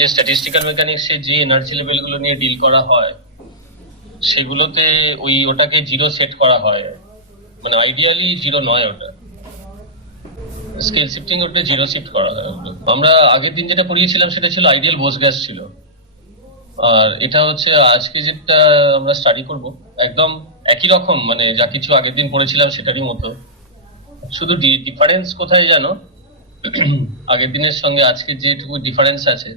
যে স্ট্যাটিস্টিক্যাল মেকানিক্সে যে এনার্জি লেভেলগুলো নিয়ে ডিল করা হয় সেগুলোতে ওটাকে জিরো সেট করা হয়, মানে আইডিয়ালি জিরো নয়, ওটা স্কেল শিফটিং ওটা জিরো শিফট করা হয়। আমরা আগের দিন যেটা পড়িয়েছিলাম সেটা ছিল আইডিয়াল বোস গ্যাস ছিল, আর এটা হচ্ছে আজকে যেটা আমরা স্টাডি করব একদম একই রকম, মানে যা কিছু আগের দিন পড়েছিলাম সেটারই মতো, শুধু ডিফারেন্স কোথায় জানো? আগের দিনের সঙ্গে আজকে যেটুকু ডিফারেন্স আছে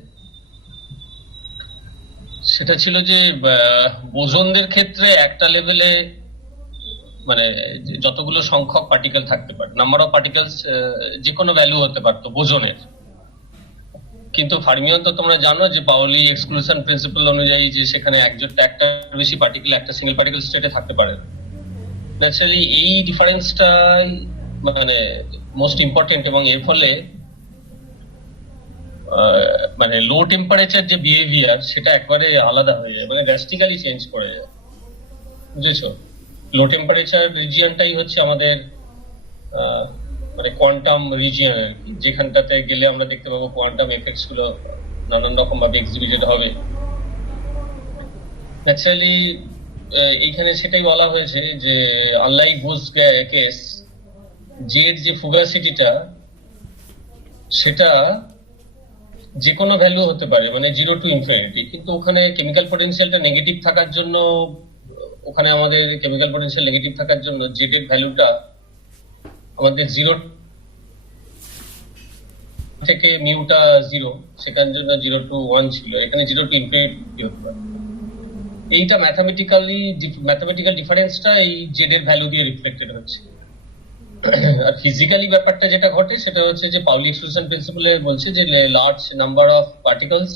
সেটা ছিল যে বোজনদের ক্ষেত্রে একটা লেভেলে মানে যতগুলো সংখ্যক পার্টিকেল থাকতে পারে, নাম্বার অফ পার্টিকেলস যে কোনো ভ্যালু হতে পারতো বোজনের, কিন্তু ফার্মিয়ন তো তোমরা জানো যে পাউলি এক্সক্লুশন প্রিন্সিপাল অনুযায়ী যে সেখানে একটা বেশি পার্টিকেল একটা সিঙ্গেল পার্টিকেল স্টেটে থাকতে পারে। ন্যাচারালি এই ডিফারেন্সটাই মানে মোস্ট ইম্পর্টেন্ট, এবং এর ফলে মানে লো টেম্পারেচার যে বিহেভিয়ার সেটা একবারে আলাদা হয়ে যায়, মানে ড্রাস্টিক্যালি চেঞ্জ করে যায়, বুঝেছো? লো টেম্পারেচার রিজিয়নটাই হচ্ছে আমাদের মানে কোয়ান্টাম রিজিয়ন আর কি, যেখানটাতে গেলে আমরা দেখতে পাবো কোয়ান্টাম এফেক্টস গুলো নানান রকম ভাবে এক্সিবিটেড হবে। ন্যাচারালি এইখানে সেটাই বলা হয়েছে যে আনলাইক বোস কেস, জেড যে ফুগাসিটিটা সেটা যে কোনো ভ্যালু হতে পারে, মানে জিরো টু ইনফিনিটি, কিন্তু ওখানে কেমিক্যাল পটেনশিয়ালটা নেগেটিভ থাকার জন্য, ওখানে আমাদের কেমিক্যাল পটেনশিয়াল নেগেটিভ থাকার জন্য জেড এর ভ্যালুটা আমাদের জিরো থেকে মিউটা জিরো, সেখান জন্য জিরো টু ওয়ান ছিল, এখানে জিরো টু ইনফিনিটি হতে পারে। এইটা ম্যাথামেটিক্যাল ডিফারেন্সটা এই জেড এর ভ্যালু দিয়ে রিফ্লেক্টেড হচ্ছে। আর ফিজিক্যালি ব্যাপারটা যেটা ঘটে সেটা হচ্ছে যে পাউলি এক্সক্লুশন প্রিন্সিপালে বলছে যে লার্জ নাম্বার অফ পার্টিকেলস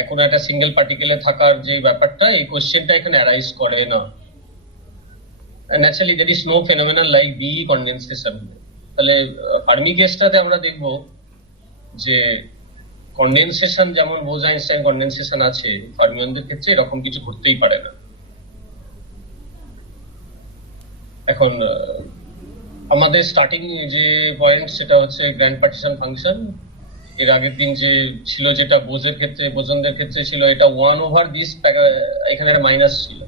এখন একটা সিঙ্গেল পার্টিকেলে থাকার যে ব্যাপারটা, এই কোশ্চেনটা এখানে অ্যারাইজ করে না। Naturally there is no phenomenon like B condensation. তাহলে ফার্মি কেসটাতে আমরা দেখব যে কনডেনসেশন যেমন বোস আইনস্টাইন কনডেনসেশন আছে, ফার্মিয়নদের ক্ষেত্রে এরকম কিছু ঘটতেই পারে না। এখন আমাদের স্টার্টিং যে পয়েন্ট সেটা হচ্ছে গ্র্যান্ড পার্টিশন ফাংশন। এর আগের দিন যে ছিল যেটা বোজের ক্ষেত্রে, বোজনদের ক্ষেত্রে ছিল এটা 1/this, এখানে একটা মাইনাস ছিল,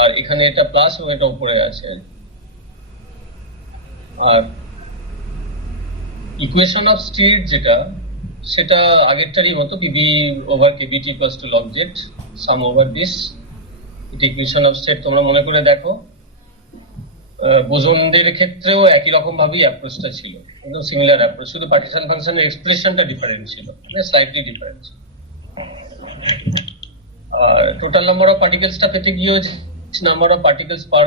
আর এখানে এটা প্লাস এবং এটা উপরে আছে। আর ইকুয়েশন অফ স্টেট যেটা, সেটা আগেরটারই মতো PV/KBT = log z sum over this, এটা ইকুয়েশন অফ স্টেট। তোমরা মনে করে দেখো বোজনদের ক্ষেত্রেও একই রকম ভাবেই অ্যাপ্রোচটা ছিল, একদম সিমিলার অ্যাপ্রোচ, শুধু পার্টিশন ফাংশনের এক্সপ্রেশনটা ডিফারেন্ট ছিল, মানে স্লাইটলি ডিফারেন্ট। আর টোটাল নাম্বার অফ পার্টিকেলসটা পেতে গিয়েও number of particles per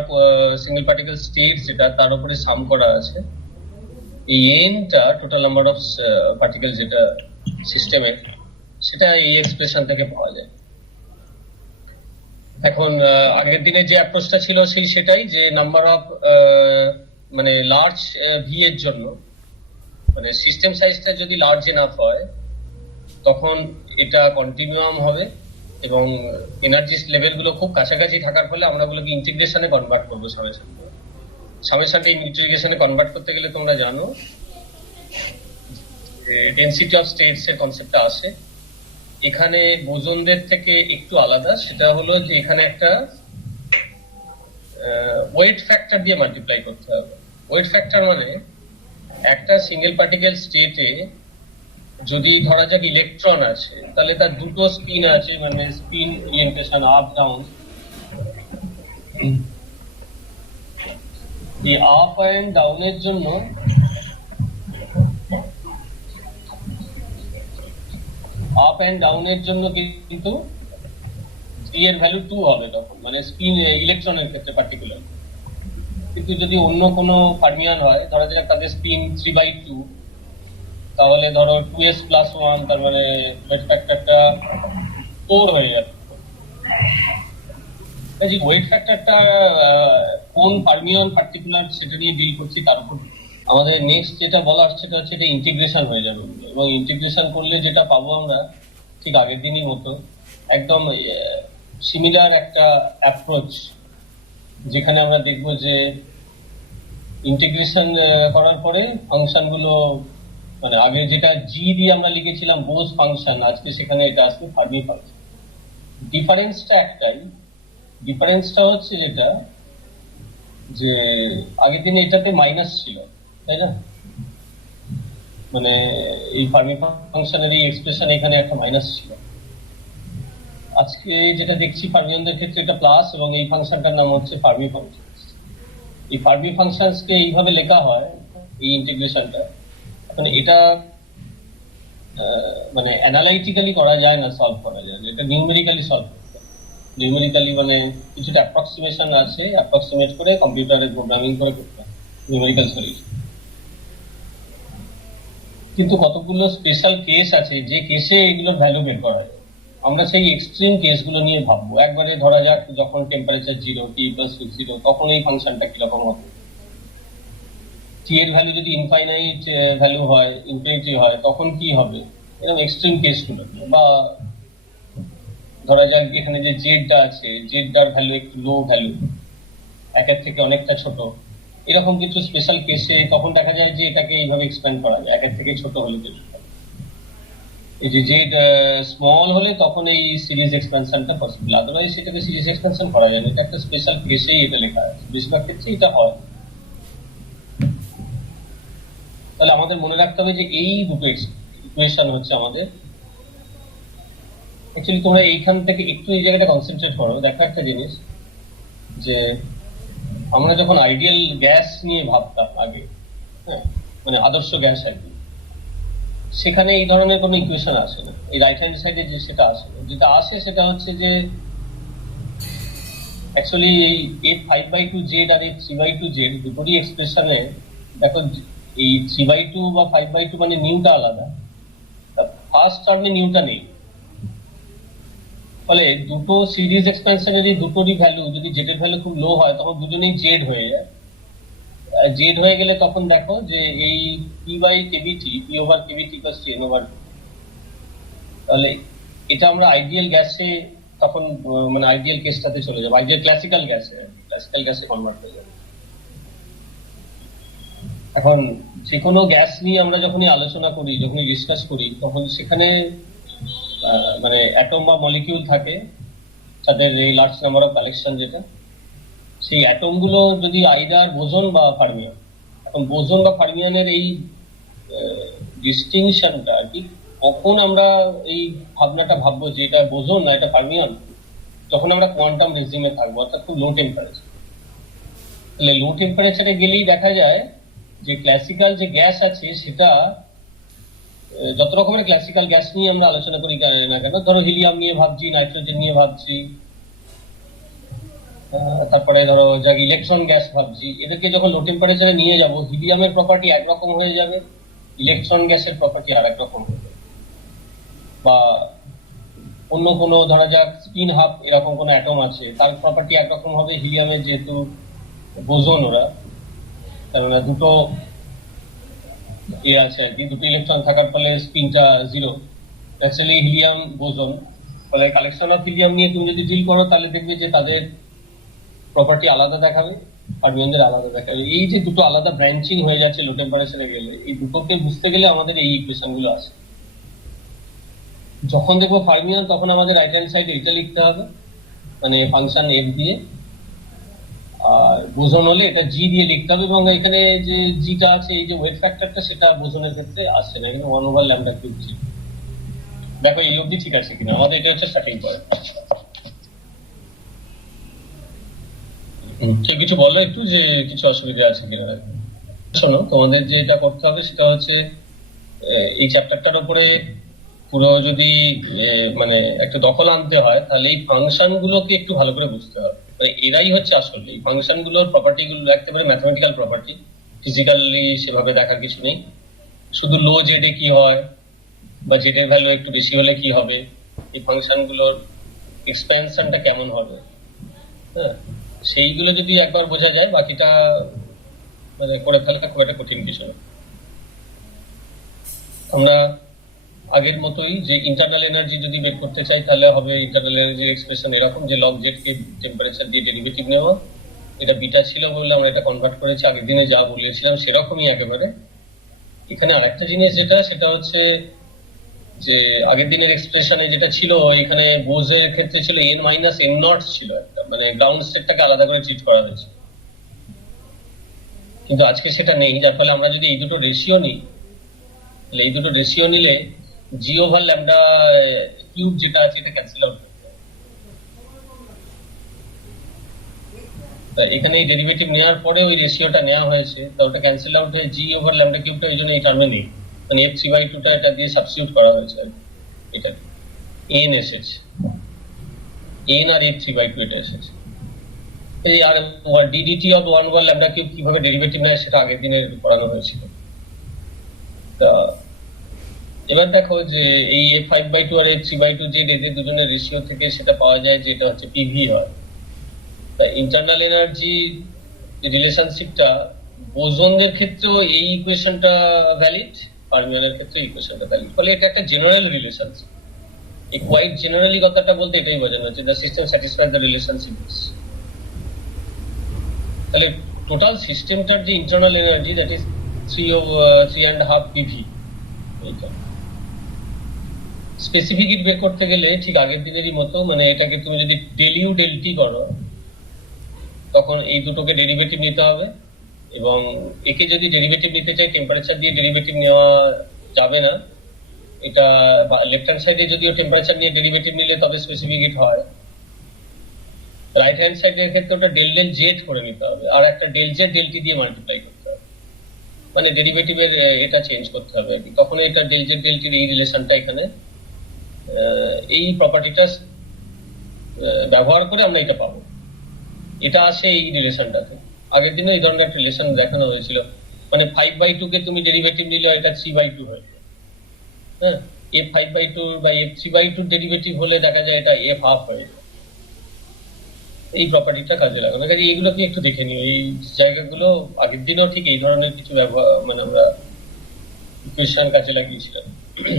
single particle state যেটা তার উপরে সাম করা আছে, এই এনটা টোটাল নাম্বার অফ পার্টিকেল যেটা সিস্টেমে, সেটা এই এক্সপ্রেশন থেকে পাওয়া যায়। এখন আগের দিনে যে অ্যাপ্রোচটা ছিল সেটাই, যে নাম্বার অফ মানে লার্জ ভি এর জন্য, মানে সিস্টেম সাইজটা যদি লার্জ এনাফ হয় তখন এটা কন্টিনিউয়াম হবে এবং এনার্জি লেভেল গুলো খুব কাছাকাছি থাকার ফলে আমরা গুলোকে ইন্টিগ্রেশনে কনভার্ট করবো। সামেশনটা ইন্টিগ্রেশনে কনভার্ট করতে গেলে তোমরা জানো ডেনসিটি অফ স্টেটস এর কনসেপ্টটা আসে। এখানে বোজনদের থেকে একটু আলাদা, সেটা হলো যে এখানে একটা ওয়েট ফ্যাক্টর দিয়ে মাল্টিপ্লাই করতে হবে। ওয়েট ফ্যাক্টর মানে একটা সিঙ্গেল পার্টিকেল স্টেটে যদি ধরা যাক ইলেকট্রন আছে, তাহলে তার দুটো স্পিন আছে, মানে স্পিন ওরিয়েন্টেশন আপ ডাউন। এই আপ এন্ড ডাউনের জন্য কিন্তু এর ভ্যালু 2 হবে তখন, মানে স্পিন ইলেকট্রনের ক্ষেত্রে পার্টিকুলার। কিন্তু যদি অন্য কোনো ফার্মিয়ন হয়, ধরা যাক তাদের স্পিন 3/2, তাহলে ধরো 2s+1, তার মানে ওয়েট ফ্যাক্টরটা 4 হয়ে যাবে। কাজে ওয়েট ফ্যাক্টরটা কোন ফার্মিয়ন পার্টিকুলার সেটা নিয়ে ডিল করছি তার উপর আমাদের নেক্সট যেটা বলা আসছে সেটা হচ্ছে এটা ইন্টিগ্রেশন হয়ে যাবে, এবং ইন্টিগ্রেশন করলে যেটা পাবো আমরা ঠিক আগের দিনই মতো একদম সিমিলার একটা অ্যাপ্রোচ, যেখানে আমরা দেখবো যে ইন্টিগ্রেশন করার পরে ফাংশনগুলো মানে আগে যেটা জি দিয়ে আমরা লিখেছিলাম বোস ফাংশন, আজকে সেখানে এটা আসবে ফার্মি ফাংশন। ডিফারেন্সটা একটাই, ডিফারেন্সটা হচ্ছে যেটা যে আগের দিনে এটাতে মাইনাস ছিল, তাই না? মানে এই ফার্মি ফাংশনের এই এক্সপ্রেশন এখানে একটা মাইনাস ছিল। আজকে যেটা দেখছি ফার্মিয়নদের ক্ষেত্রে এটা প্লাস, এবং এই ফাংশনটার নাম হচ্ছে ফার্মি ফাংশন। এই ফার্মি ফাংশনসকে এইভাবে লেখা হয়, এই ইন্টিগ্রেশনটা। এখন এটা মানে অ্যানালাইটিক্যালি করা যায় না, সলভ করা যায় না, এটা নিউমেরিক্যালি সলভ করতে হয়। নিউমেরিক্যালি মানে কিছুটা অ্যাপ্রক্সিমেশন আছে, অ্যাপ্রক্সিমেট করে কম্পিউটারে প্রোগ্রামিং করে করতে হয় নিউমেরিক্যাল সলিউশন। কিন্তু কতগুলো স্পেশাল কেস আছে যে কেসে এগুলোর ভ্যালু বের করা যায়। আমরা সেই এক্সট্রিম কেসগুলো নিয়ে ভাববো। একবারে ধরা যাক যখন টেম্পারেচার 0, T+0, তখন এই ফাংশনটা কিরকম হবে। টি এর ভ্যালু যদি ইনফাইনাইট ভ্যালু হয়, ইনফিনিটি হয়, তখন কি হবে, এরকম এক্সট্রিম কেসগুলো। বা ধরা যাক এখানে যে জেডটা আছে, জেডটার ভ্যালু একটু লো ভ্যালু, একের থেকে অনেকটা ছোট, এরকম কিছু স্পেশাল কেসে তখন দেখা যায় যে এটাকে এইভাবে এক্সপ্যান্ড করা যায়, একের থেকে ছোট হলে এই যে জেড স্মল হলে তখন এই সিরিজ এক্সপেনশনটা পসিবল, আদারওয়াইজ সেটাকে সিরিজ এক্সপেনশন করা যায় না। এটা একটা স্পেশাল কেসেই এটা লেখা আছে, বেশিরভাগ ক্ষেত্রে এটা হয়। তাহলে আমাদের মনে রাখতে হবে যে এই দুটো ইকুয়েশন হচ্ছে আমাদের। অ্যাকচুয়ালি তোমরা এইখান থেকে একটু এই জায়গাটা কনসেন্ট্রেট করো, দেখো একটা জিনিস, যে আমরা যখন আইডিয়াল গ্যাস নিয়ে ভাবতাম আগে, হ্যাঁ, মানে আদর্শ গ্যাস আর কি, সেখানে এই ধরনের কোনো ইকুয়েশন আসে না। এই রাইট হ্যান্ড সাইডে যে সেটা আসে না, যেটা আসে সেটা হচ্ছে যে অ্যাকচুয়ালি এই a5/2z আর এই 3/2z দুটোরই এক্সপ্রেশনে দেখো, এই 3/2 বা 5/2 মানে নিউটা আলাদা, ফার্স্ট টার্মে নিউটা নেই। ফলে দুটো সিরিজ এক্সপেনশনেরই দুটোরই ভ্যালু, যদি জেড এর ভ্যালু খুব লো হয় তখন দুজনেই জেড হয়ে যায়। জেড হয়ে গেলে তখন দেখো যে এই p/kBT, p/kBT + n/, তাহলে এটা আমরা আইডিয়াল গ্যাসে তখন মানে আইডিয়াল কেসটাতে চলে যাবো, আইডিয়াল ক্লাসিক্যাল গ্যাসে কনভার্ট হয়ে যাবে। এখন যে কোনো গ্যাস নিয়ে আমরা যখনই আলোচনা করি, যখনই ডিসকাস করি, তখন সেখানে মানে অ্যাটম বা মলিকিউল থাকে তাদের এই লার্জ নাম্বার অফ কালেকশন, যেটা সেই অ্যাটম গুলো যদি আইদার বোসন বা ফার্মিয়ন। এখন বোসন বা ফার্মিয়নের এই ডিস্টিংশনটা আর কি, কখন আমরা এই ভাবনাটা ভাববো যে এটা বোসন না এটা ফার্মিয়ন, যখন আমরা কোয়ান্টাম রেজিমে থাকবো, অর্থাৎ খুব লো টেম্পারেচার। তাহলে লো টেম্পারেচারে গেলেই দেখা যায় যে ক্লাসিক্যাল যে গ্যাস আছে সেটা, যত রকমের ক্লাসিক্যাল গ্যাস নিয়ে আমরা আলোচনা করি না কেন, ধরো হিলিয়াম নিয়ে ভাবছি, নাইট্রোজেন নিয়ে ভাবছি, তারপরে ধরো যা ইলেকট্রন গ্যাস ভাবছি, এদেরকে যখন লো টেম্পারেচারে নিয়ে যাব, হিলিয়ামের প্রপার্টি একরকম হয়ে যাবে, ইলেকট্রন গ্যাসের প্রপার্টি আর একরকম হয়ে যাবে। বা অন্য কোনো ধরা যাক স্পিন হাফ এরকম কোনো অ্যাটম আছে, তার প্রপার্টি একরকম হবে। হিলিয়ামের যেহেতু বোসন ওরা, কেননা দুটো আছে আর কি, দুটো ইলেকট্রন থাকার ফলে স্পিনটা 0, অ্যাকচুয়ালি হিলিয়াম বোসন। ফলে কালেকশন অফ হিলিয়াম নিয়ে তুমি যদি ডিল করো তাহলে দেখবে যে তাদের প্রপার্টি আলাদা দেখাবে, ফার্মিয়নদের আলাদা দেখাবে। এই যে দুটো আলাদা ব্রাঞ্চিং হয়ে যাচ্ছে লো টেম্পারেচারে গেলে, এই দুটোকে বুঝতে গেলে আমাদের এই ইকুয়েশন গুলো আসে। যখন দেখবো ফার্মিয়ন, তখন আমাদের রাইট হ্যান্ড সাইডে এটা লিখতে হবে, মানে ফাংশন এফ দিয়ে, আর বোসন হলে এটা জি দিয়ে লিখতে হবে। এবং এখানে যে জিটা আছে, এই যে ওয়েট ফ্যাক্টরটা, সেটা বোসনের ক্ষেত্রে আসছে না, এখানে 1/λ³ জি। দেখো এই অবধি ঠিক আছে কিনা, আমাদের এটা হচ্ছে স্টার্টিং পয়েন্ট। কেউ কিছু বললো একটু যে কিছু অসুবিধা আছে কিনা। শোনো, তোমাদের যেটা করতে হবে সেটা হচ্ছে এই চ্যাপ্টারটার উপরে পুরো যদি মানে একটা দখল আনতে হয়, তাহলে এই ফাংশন গুলোকে একটু ভালো করে বুঝতে হবে। এরাই হচ্ছে আসলে এই ফাংশন গুলোর প্রপার্টি গুলো একেবারে ম্যাথমেটিক্যাল প্রপার্টি, ফিজিক্যালি সেভাবে দেখার কিছু নেই। শুধু লো জেডে কি হয়, বা জেডের ভ্যালু একটু বেশি হলে কি হবে, এই ফাংশন গুলোর এক্সপেনশনটা কেমন হবে, হ্যাঁ, সেইগুলো যদি একবার বোঝা যায়, বাকিটা মানে করে ফেলা খুব একটা কঠিন কিছু না। আমরা আগের মতোই যে ইন্টারনাল এনার্জি যদি বের করতে চাই, তাহলে হবে ইন্টারনাল এনার্জি এক্সপ্রেশন এরকম, যে লগ জেড কে টেম্পারেচার দিয়ে ডেরিভেটিভ নেওয়া। এটা বিটা ছিল বলে আমরা এটা কনভার্ট করেছি, আগের দিনে যা বলেছিলাম সেরকমই একেবারে। এখানে আরেকটা জিনিস সেটা হচ্ছে যে আগের দিনের এক্সপ্রেশনে যেটা ছিল, এখানে বোঝের ক্ষেত্রে ছিল n মাইনাস n নট ছিল একটা, মানে গ্রাউন্ড স্টেটটাকে আলাদা করে ট্রিট করা হয়েছে, কিন্তু আজকে সেটা নেই। যার ফলে আমরা যদি এই দুটো রেশিও নিই, তাহলে এই দুটো রেশিও নিলে জি ওভার ল্যামডা কিউব যেটা আছে এটা ক্যান্সেল আউট। এখানে এই ডেরিভেটিভ নেওয়ার পরে ওই রেশিওটা নেওয়া হয়েছে, তো ওটা ক্যান্সেল আউট হয়ে জি ওভার ল্যামডা কিউবটা ওই জন্য এই টার্মে নেই, মানে f3/2টা এটা দিয়ে সাবস্টিটিউট করা হয়েছে, এটা n এসেছে, n আর f3/2 এটা এসেছে। এই আর d d T of 1 over lambda cube কিভাবে ডেরিভেটিভ নেয় সেটা আগের দিনের পড়ানো হয়েছিল। তা এবার দেখো যে এই f5/2 আর f3/2 যে এদের দুজনের রেশিও থেকে সেটা পাওয়া যায় যেটা হচ্ছে পিভি হয়। ইন্টারনাল এনার্জি রিলেশনশিপটা বোসনদের ক্ষেত্রেও এই ইকুয়েশনটা ভ্যালিড, ফার্মিয়নের ক্ষেত্রে ইকুয়েশনটা ভ্যালিড, ফলে এটা একটা জেনারেল রিলেশনশিপ। এই কোয়াইট জেনারেলি কথাটা বলতে এটাই বোঝানো হচ্ছে the system satisfy the relationship. তাহলে টোটাল সিস্টেমটার যে internal energy that is 3.5 PV, এইটা স্পেসিফিক ইট বের করতে গেলে ঠিক আগের দিনেরই মতো, মানে এটাকে তুমি যদি ডেল ইউ ডেল টি করো তখন এই দুটোকে ডেরিভেটিভ নিতে হবে, এবং একে যদি ডেরিভেটিভ নিতে চাই টেম্পারেচার দিয়ে ডেরিভেটিভ নেওয়া যাবে না, এটা লেফট হ্যান্ড সাইডে যদিও টেম্পারেচার নিয়ে ডেরিভেটিভ নিলে তবে স্পেসিফিক হিট হয়, রাইট হ্যান্ড সাইডের ক্ষেত্রে ওটা ডেল ডেল জেড করে নিতে হবে, আর একটা ডেল জেড ডেল টি দিয়ে মাল্টিপ্লাই করতে হবে, মানে ডেরিভেটিভের এটা চেঞ্জ করতে হবে আর কি। তখন এটা ডেল জেড ডেল টির এই রিলেশনটা এখানে এই প্রপার্টিটা ব্যবহার করে আমরা এটা পাবো, এটা আসে এই রিলেশনটাতে। আগের দিনও এই ধরনের একটা রিলেশন দেখানো হয়েছিল, মানে 5/2 কে তুমি ডেরিভেটিভ নিলে এটা 3/2 হয়ে যায়, হ্যাঁ, f5/2 বা f3/2 ডেরিভেটিভ হলে দেখা যায় এটা f half হয়ে যায়। এই প্রপার্টিটা কাজে লাগানো, কাজে এইগুলো কি একটু দেখে নিও, এই জায়গাগুলো আগের দিনও ঠিক এই ধরনের কিছু ব্যবহার মানে আমরা ইকুয়েশন কাজে লাগিয়েছিলাম।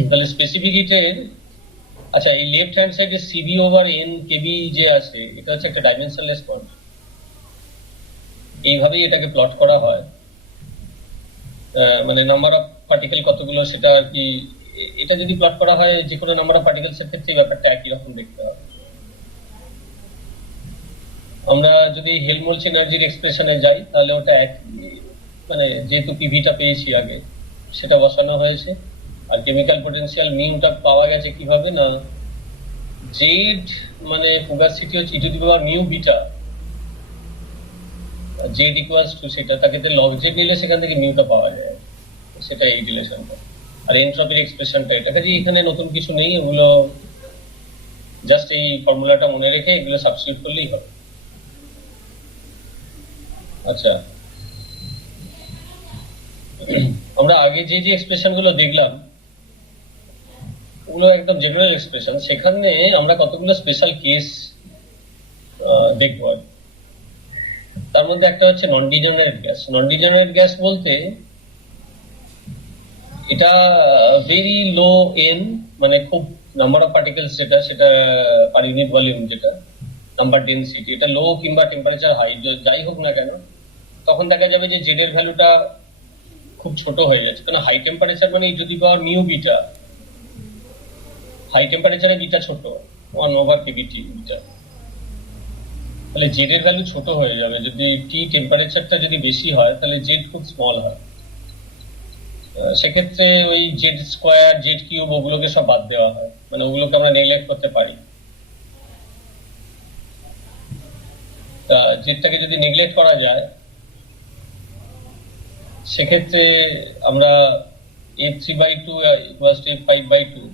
তাহলে স্পেসিফিক হিটের, আচ্ছা এই লেফট হ্যান্ড সাইডে সিবি ওভার এন কেবি যে আছে এটা হচ্ছে একটা ডাইমেনশনলেস কোয়ান্টিটি, এইভাবেই এটাকে প্লট করা হয়, মানে নাম্বার অফ পার্টিকেল কতগুলো সেটা আর কি। এটা যদি প্লট করা হয় যে কোনো নাম্বার অফ পার্টিকেলস এর ক্ষেত্রে ব্যাপারটা একই রকম দেখতে হবে। আমরা যদি হেলমহোল্টজ এনার্জির এক্সপ্রেশনে যাই তাহলে ওটা এক, মানে যেহেতু পিভিটা পেয়েছি আগে সেটা বসানো হয়েছে, আর কেমিক্যাল পটেনশিয়াল মিউটা পাওয়া গেছে কিভাবে না, জেড মানে ফুগাসিটি হচ্ছে e to the power mu beta, Z equals to সেটা তাকে লগ জেড নিলে সেখান থেকে মিউটা পাওয়া যায়, সেটা এই রিলেশনটা। আর এনট্রপির এক্সপ্রেশনটা এটা, কাজে এখানে নতুন কিছু নেই, এগুলো জাস্ট এই ফর্মুলাটা মনে রেখে এগুলো সাবস্টিটিউট করলেই হবে। আচ্ছা, আমরা আগে যে যে এক্সপ্রেশন গুলো দেখলাম ওগুলো একদম জেনারেল এক্সপ্রেশন, সেখানে আমরা কতগুলো স্পেশাল কেস দেখবো। তার মধ্যে একটা হচ্ছে নন ডিজেনারেট গ্যাস। নন ডিজেনারেট গ্যাস বলতে এটা ভেরি লো এন, মানে খুব নাম্বার অফ পার্টিকেলস যেটা সেটা পার ইউনিট ভলিউম যেটা নাম্বার ডেনসিটি, এটা লো কিংবা টেম্পারেচার হাই যাই হোক না কেন, তখন দেখা যাবে যে জেড এর ভ্যালুটা খুব ছোট হয়ে যাচ্ছে, কারণ হাই টেম্পারেচার মানে e to the power mu beta, high টেম্পারেচারে বিটা ছোট 1/kBT বিটা, তাহলে জেড এর ভ্যালু ছোট হয়ে যাবে। যদি টি টেম্পারেচারটা যদি বেশি হয় তাহলে জেড খুব স্মল হয়, সেক্ষেত্রে ওই জেড স্কোয়ার জেড কিউব ওগুলোকে সব বাদ দেওয়া হয়, মানে ওগুলোকে আমরা নেগলেক্ট করতে পারি। তা জেডটাকে যদি নেগলেক্ট করা যায় সেক্ষেত্রে আমরা f3/2 ইকুয়ালস টু f5/2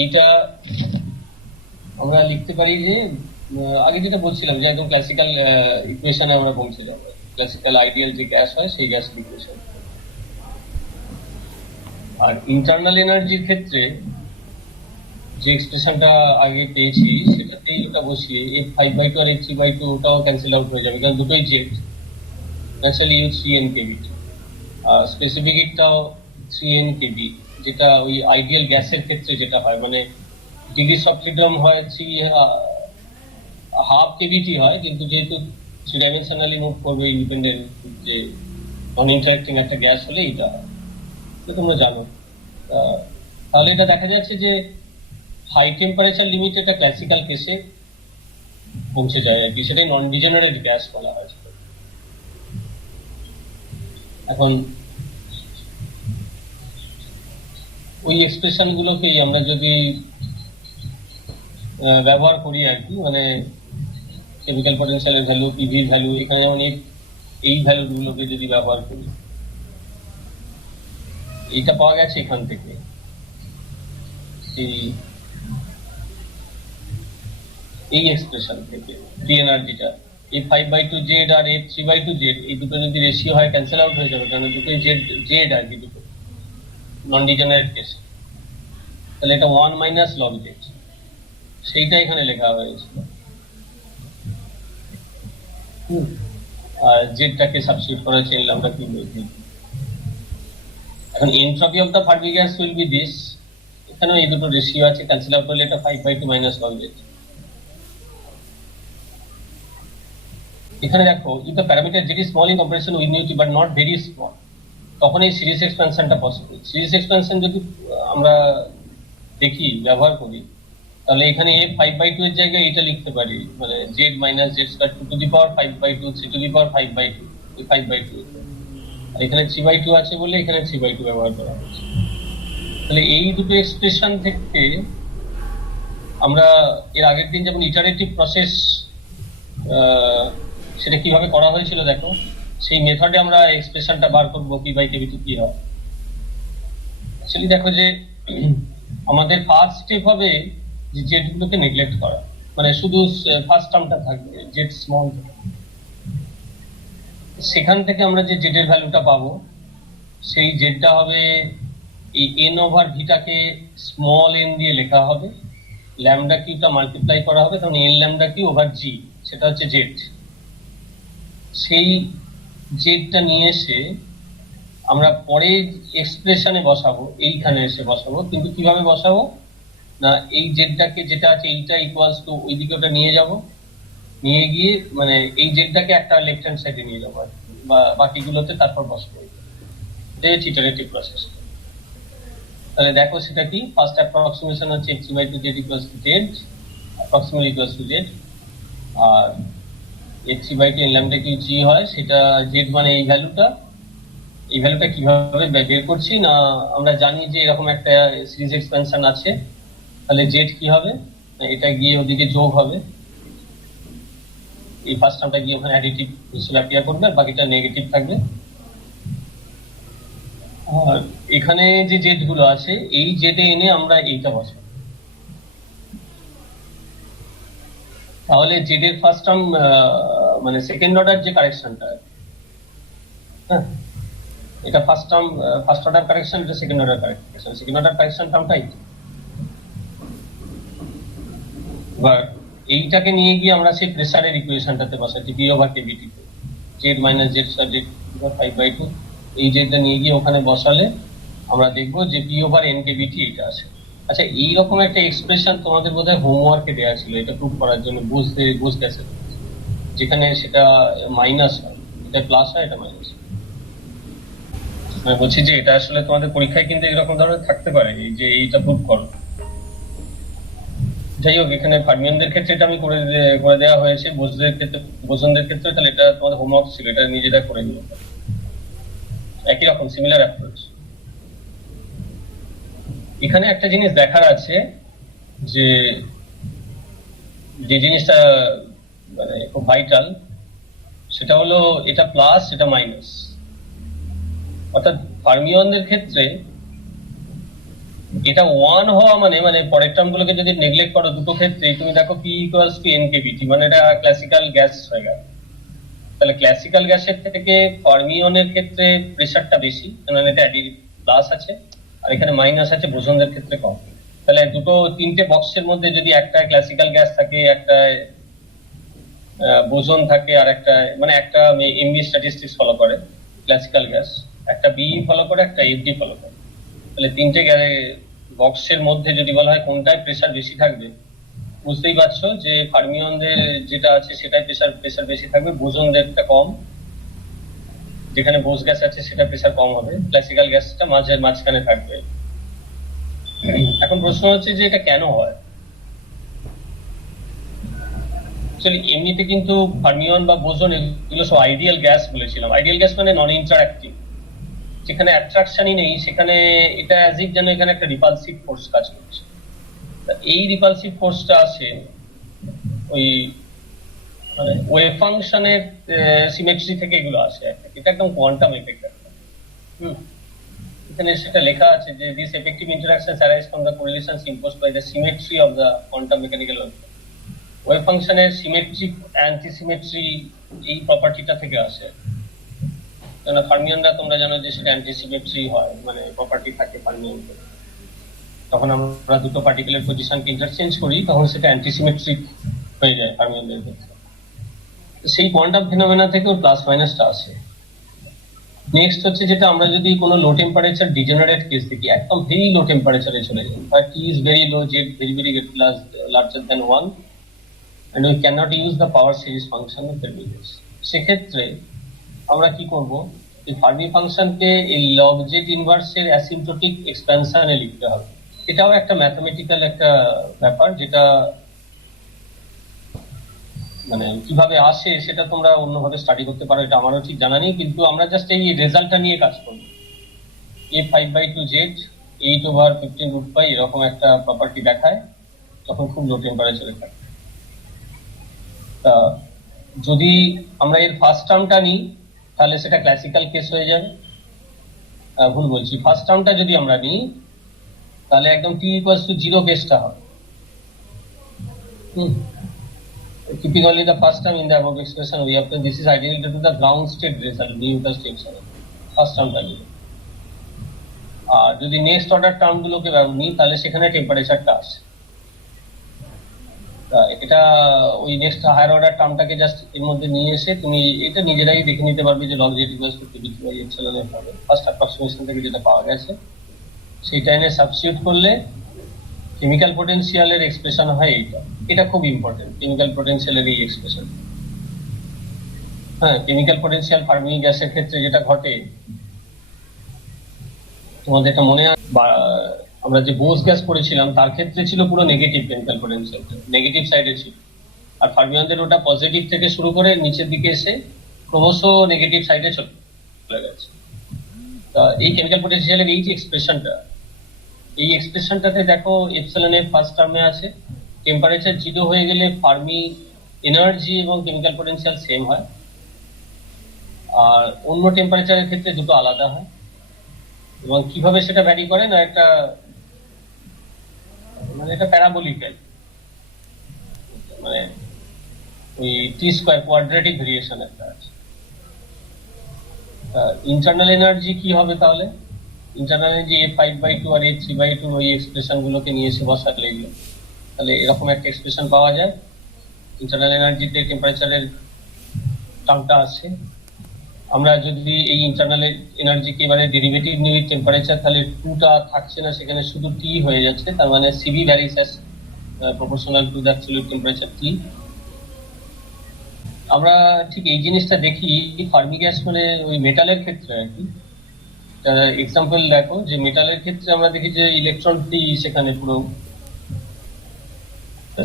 এইটা আমরা লিখতে পারি যে আগে যেটা বলছিলাম যে একদম ক্লাসিক্যাল ইকুয়েশনে আমরা পৌঁছেছিলাম, ক্লাসিক্যাল আইডিয়াল যে গ্যাস হয় সেই গ্যাস ইকুয়েশন। আর ইন্টারনাল এনার্জির ক্ষেত্রে যে এক্সপ্রেশনটা আগে পেয়েছি সেটাতেই ওটা বসিয়ে f5/2 আর f3/2 ওটাও ক্যান্সেল আউট হয়ে যাবে, কারণ দুটোই z, naturally U 3n k B, আর স্পেসিফিক হিটটাও 3n কেবি, যেটা ওই আইডিয়াল গ্যাসের ক্ষেত্রে যেটা হয়, মানে ডিগ্রি অফ ফ্রিডম হয় 3.5 কেবিটি হয়, কিন্তু যেহেতু থ্রি ডাইমেনশনালি মুভ করবে ইন্ডিপেন্ডেন্ট যে নন ইন্টারেক্টিং একটা গ্যাস হলে এটা হয়, এটা তোমরা জানো। তাহলে এটা দেখা যাচ্ছে যে হাই টেম্পারেচার লিমিট এটা ক্লাসিক্যাল কেসে পৌঁছে যায় আর কি, সেটাই নন ডিজেনারেট গ্যাস বলা হয়। এখন ওই এক্সপ্রেশন গুলোকেই আমরা যদি ব্যবহার করি আর কি, মানে কেমিক্যাল পটেনশিয়ালের ভ্যালু, পিভি ভ্যালু, এখানে যেমন এই ভ্যালু গুলোকে যদি ব্যবহার করি, এইটা পাওয়া গেছে এখান থেকে, এই এক্সপ্রেশন থেকে ফ্রি এনার্জিটা, এই 5/2z আর এই 3/2z, এই দুটো যদি রেশিও হয় ক্যান্সেল আউট হয়ে যাবে, কারণ দুটো জেড আর কি, দুটো নন ডিজেনারেট কেস। তাহলে এটা 1 মাইনাস লগ জেড, সেইটা এখানে লেখা হয়েছিল, আর জেডটাকে সাবস্টিটিউট করা চেন ল্যাম্বডা কি বলছি। এখন entropy of the Fermi gas will be this, এখানেও এই দুটো রেশিও আছে, ক্যান্সেল আউট করলে এটা 5/2 মাইনাস লগ জেড। এখানে দেখো, if the parameter z is small in comparison with unity but not very small, তখন এই সিরিজ এক্সপেনশনটা পসিবল। সিরিজ এক্সপেনশন যদি আমরা দেখি, ব্যবহার করি, তাহলে এখানে a 5/2 এর জায়গায় এটা লিখতে পারি, মানে z minus z square 2 to the power 5/2 3 to the power 5/2, এই 5/2, আর এখানে 3/2 আছে বলে এখানে 3/2 ব্যবহার করা হচ্ছে। তাহলে এই দুটো এক্সপ্রেশন থেকে আমরা এর আগের দিন যেমন ইটারেটিভ প্রসেস সেটা কিভাবে করা হয়েছিল দেখো, সেই মেথডে আমরা এক্সপ্রেশনটা বার করবো p/kv2 কি হয়। অ্যাকচুয়ালি দেখো যে আমাদের ফার্স্ট স্টেপ হবে যে জেড গুলোকে নেগলেক্ট করা, মানে শুধু ফার্স্ট টার্মটা থাকবে জেড স্মল, সেখান থেকে আমরা যে জেড এর ভ্যালুটা পাবো, সেই জেডটা হবে এই এন ওভার ভিটাকে স্মল এন দিয়ে লেখা হবে, ল্যামডা কিউটা মাল্টিপ্লাই করা হবে, তখন এন ল্যামডা কিউ ওভার জি, সেটা হচ্ছে জেড। সেই জেডটা নিয়ে এসে আমরা পরে এক্সপ্রেশনে বসাবো, এইখানে এসে বসাবো, কিন্তু কিভাবে বসাবো না, এই জেডটাকে যেটা আছে এইটা ইকুয়ালস টু ওইদিকে ওটা নিয়ে যাব, নিয়ে গিয়ে মানে এই জেডটাকে একটা লেফট হ্যান্ড সাইডে নিয়ে যাবো, বা বাকিগুলোতে তারপর বসাবো। এটা হচ্ছে ইটারেটিভ প্রসেস। তাহলে দেখো সেটা কি, ফার্স্ট অ্যাপ্রক্সিমেশন হচ্ছে h/2z equals to z, approximately equals to z, আর h/2 n lambda Q G হয়, সেটা z মানে এই ভ্যালুটা। এই ভ্যালুটা কিভাবে বের করছি না, আমরা জানি যে এরকম একটা সিরিজ এক্সপেনশন আছে, তাহলে জেড কি হবে, এটা গিয়ে ওদিকে যোগ হবে, এই ফার্স্ট টার্মটা গিয়ে ওখানে অ্যাডিটিভ হিসেবে অ্যাপিয়ার করবে, আর বাকিটা নেগেটিভ থাকবে। আর এখানে যে জেড গুলো আছে, এই জেডে এনে আমরা এইটা বসাবো, তাহলে জেড এর ফার্স্ট টার্ম মানে সেকেন্ড অর্ডার যে কারেকশনটা, হ্যাঁ, এটা first term first order correction, এটা second order correction, second order correction টার্মটাই। এবার এইটাকে নিয়ে গিয়ে আমরা সেই প্রেসারের ইকুয়েশনটাতে বসাচ্ছি, p/kv2, z minus z square z 5/2, এই জেডটা নিয়ে গিয়ে ওখানে বসালে আমরা দেখবো যে p/n/kv2 এটা আছে। আচ্ছা, এইরকম একটা এক্সপ্রেশন তোমাদের বোধহয় হোমওয়ার্কে দেওয়া ছিল, এটা প্রুভ করার জন্য, বোঝ গেছে, যেখানে সেটা মাইনাস হয়, এটা প্লাস হয়, এটা মাইনাস। আমি বলছি যে এটা আসলে তোমাদের পরীক্ষায় কিন্তু এরকম ধরনের থাকতে পারে, এই যে এইটা প্রুভ করো। যাই হোক, এখানে ফার্মিয়নদের ক্ষেত্রে এটা আমি করে দেওয়া হয়েছে, বোসনদের ক্ষেত্রে তাহলে এটা তোমাদের হোমওয়ার্ক ছিল, এটা নিজেরা করে নিও, একই রকম সিমিলার অ্যাপ্রোচ। এখানে একটা জিনিস দেখার আছে, যে জিনিসটা মানে খুব ভাইটাল, সেটা হলো এটা প্লাস, এটা মাইনাস। অর্থাৎ ফার্মিয়নদের ক্ষেত্রে এটা 1 হওয়া মানে পরের টার্ম গুলোকে যদি নেগলেক্ট করো দুটো ক্ষেত্রেই, তুমি দেখো p/n/kv2, মানে এটা ক্লাসিক্যাল গ্যাস হয়ে গেল। তাহলে ক্লাসিক্যাল গ্যাসের থেকে ফার্মিয়নের ক্ষেত্রে প্রেসারটা বেশি, কারণ এটা প্লাস আছে, আর এখানে মাইনাস আছে, বোসনদের ক্ষেত্রে কম। তাহলে তিনটে বক্সের মধ্যে যদি একটা ক্লাসিক্যাল গ্যাস থাকে, একটা বোসন থাকে, আর একটা মানে একটা এমবি স্ট্যাটিস্টিক্স ফলো করে ক্লাসিক্যাল গ্যাস, একটা বি ফলো করে, একটা এফডি ফলো করে, তাহলে তিনটে বক্সের মধ্যে যদি বলা হয় কোনটায় প্রেসার বেশি থাকবে, বুঝতেই পারছো যে ফার্মিয়নদের যেটা আছে সেটাই প্রেসার বেশি থাকবে, বোসনদেরটা কম। যেখানে বোস গ্যাস আছে সেটা প্রেসার কম হবে, ক্লাসিক্যাল গ্যাসটা মাঝখানে থাকবে। এখন প্রশ্ন হচ্ছে যে এটা কেন হয়। এমনিতে কিন্তু ফার্মিয়ন বা বোসন এগুলো সব আইডিয়াল গ্যাস বলেছিলাম। আইডিয়াল গ্যাস মানে নন ইন্টারঅ্যাক্টিভ, যেখানে অ্যাট্রাকশনই নেই, সেখানে এটা অ্যাজ ইফ যেন এখানে একটা রিপালসিভ ফোর্স কাজ করছে। এই রিপালসিভ ফোর্সটা আসে ওই মানে ওয়েভ ফাংশনের সিমেট্রি থেকে এগুলো আসে। এটা একদম কোয়ান্টাম এফেক্ট। এখানে সেটা লেখা আছে যে this effective interactions arise from the correlations imposed by the symmetry of the quantum mechanical wave ফাংশনের সিমেট্রি অ্যান্টিসিমেট্রি এই প্রপার্টিটা থেকে আসে। কেন ফার্মিয়নরা তোমরা জানো যে সেটা অ্যান্টিসিমেট্রি হয়, মানে প্রপার্টি থাকে ফার্মিয়নদের। তখন আমরা দুটো পার্টিকেলের পজিশনকে ইন্টারচেঞ্জ করি, তখন সেটা অ্যান্টিসিমেট্রিক হয়ে যায় ফার্মিয়নদের ক্ষেত্রে। সেই কোয়ান্টাম ফিনোমেনা থেকে ওর প্লাস মাইনাসটা আসে। নেক্সট হচ্ছে যেটা আমরা যদি কোনো লো টেম্পারেচার ডিজেনারেট কেস দেখি, একদম ভেরি লো টেম্পারেচারে চলে যাই, বা T is very low, z very very larger than 1 and we cannot use the power series function of the values, সেক্ষেত্রে আমরা কি করব, এই ফার্মি ফাংশনকে এই লগ জেড ইনভার্সের অ্যাসিম্পটোটিক এক্সপ্যানশনে লিখতে হবে। এটাও একটা ম্যাথমেটিক্যাল একটা ব্যাপার, যেটা মানে কিভাবে আসে সেটা তোমরা অন্যভাবে স্টাডি করতে পারো, এটা আমারও ঠিক জানা নেই, কিন্তু আমরা জাস্ট এই রেজাল্টটা নিয়ে কাজ করব। a5/2z 8/15√π এরকম একটা প্রপার্টি দেখায় তখন খুব লো টেম্পারেচারে থাকে। তা যদি আমরা এর ফার্স্ট টার্মটা নিই তাহলে সেটা ক্লাসিক্যাল কেস হয়ে যাবে। ভুল বলছি, ফার্স্ট টার্মটা যদি আমরা নিই তাহলে একদম t=0 কেসটা হবে। Keeping only the first term in the above expression, we have to, this is identical to the ground state result, mu state first term value. আর যদি নেক্সট অর্ডার টার্ম গুলোকে নিই তাহলে সেখানে টেম্পারেচারটা আসে। এটা ওই নেক্সট হায়ার অর্ডার টার্মটাকে জাস্ট এর মধ্যে নিয়ে এসে তুমি এটা নিজেরাই দেখে নিতে পারবে যে log z = pv/ε হবে ফার্স্ট অ্যাপ্রক্সিমেশন থেকে যেটা পাওয়া গেছে। সেইটা এনে সাবস্টিটিউট করলে কেমিক্যাল পোটেনশিয়ালের এক্সপ্রেশন হয় এইটা। এটা খুব ইম্পর্টেন্ট, কেমিক্যাল পোটেনশিয়ালের এই এক্সপ্রেশন। হ্যাঁ, কেমিক্যাল পোটেনশিয়াল ফার্মি গ্যাসের ক্ষেত্রে যেটা ঘটে, তোমাদের এটা মনে আছে আমরা যে বোস গ্যাস পড়েছিলাম তার ক্ষেত্রে ছিল পুরো নেগেটিভ কেমিক্যাল পোটেনশিয়াল, নেগেটিভ সাইডে ছিল। আর ফার্মিয়নদের ওটা পজিটিভ থেকে শুরু করে নিচের দিকে এসে ক্রমশ নেগেটিভ সাইডে চলে গেছে। তা এই কেমিক্যাল পোটেনশিয়ালের এই যে এক্সপ্রেশনটা, এই এক্সপ্রেশনটাতে দেখো এপসিলনের ফার্স্ট টার্মে আছে, টেম্পারেচার 0 হয়ে গেলে ফার্মি এনার্জি এবং কেমিক্যাল পোটেনশিয়াল সেম হয়, আর অন্য টেম্পারেচারের ক্ষেত্রে দুটো আলাদা হয়। এবং কিভাবে সেটা ভ্যারি করে না, একটা মানে এটা প্যারাবোলিক্যাল, মানে ওই t² কোয়াড্রেটিক ভেরিয়েশন একটা আছে। ইন্টারনাল এনার্জি কি হবে তাহলে? ইন্টারনাল এনার্জি a5/2 আর a3/2 ওই এক্সপ্রেশন গুলোকে নিয়ে এসে বসালে এগুলো, তাহলে এরকম একটা এক্সপ্রেশন পাওয়া যায়। ইন্টারনাল এনার্জিতে টেম্পারেচারের টার্মটা আছে। আমরা যদি এই ইন্টারনাল এনার্জিকে এবারে ডেরিভেটিভ নিই টেম্পারেচার, তাহলে 2টা থাকছে না, সেখানে শুধু t হয়ে যাচ্ছে। তার মানে cv varies as proportional to the absolute temperature t। আমরা ঠিক এই জিনিসটা দেখি ফার্মি গ্যাস মানে ওই মেটালের ক্ষেত্রে আর কি। এক্সাম্পল দেখো যে মেটালের ক্ষেত্রে আমরা দেখি যে ইলেকট্রন ফ্রি সেখানে পুরো,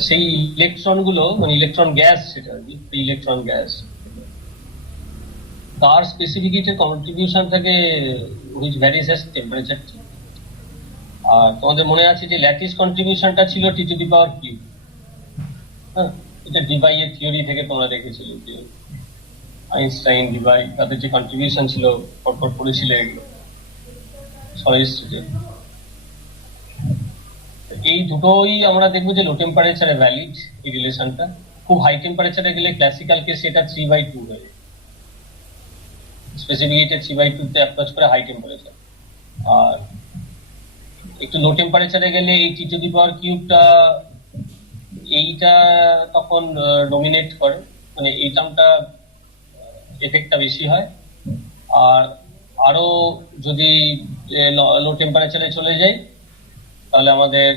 সেই ইলেকট্রন গুলো মানে ইলেকট্রন গ্যাস, সেটা আর কি ইলেকট্রন গ্যাস, তার স্পেসিফিকেটের কন্ট্রিবিউশন থাকে which varies as temperature t। আর তোমাদের মনে আছে যে ল্যাটিস কন্ট্রিবিউশনটা ছিল t⁻³ হ্যাঁ, এটা ডিভাই এর থিওরি থেকে তোমরা দেখেছিলে যে আইনস্টাইন ডিভাই তাদের যে কন্ট্রিবিউশন ছিল পরপর পড়েছিল এগুলো সলিড স্টেটে। এই দুটোই আমরা দেখবো যে লো টেম্পারেচারে ভ্যালিড এই রিলেশনটা। খুব হাই টেম্পারেচারে গেলে ক্লাসিক্যাল কেস এটা 3/2 হয়ে যায়, স্পেসিফিকেটে 3/2 তে অ্যাপ্রোচ করে হাই টেম্পারেচার। আর একটু লো টেম্পারেচারে গেলে এই t⁻³ এইটা তখন ডমিনেট করে, মানে এই টার্মটা এফেক্টটা বেশি হয়। আর আরো যদি লো টেম্পারেচারে চলে যাই তাহলে আমাদের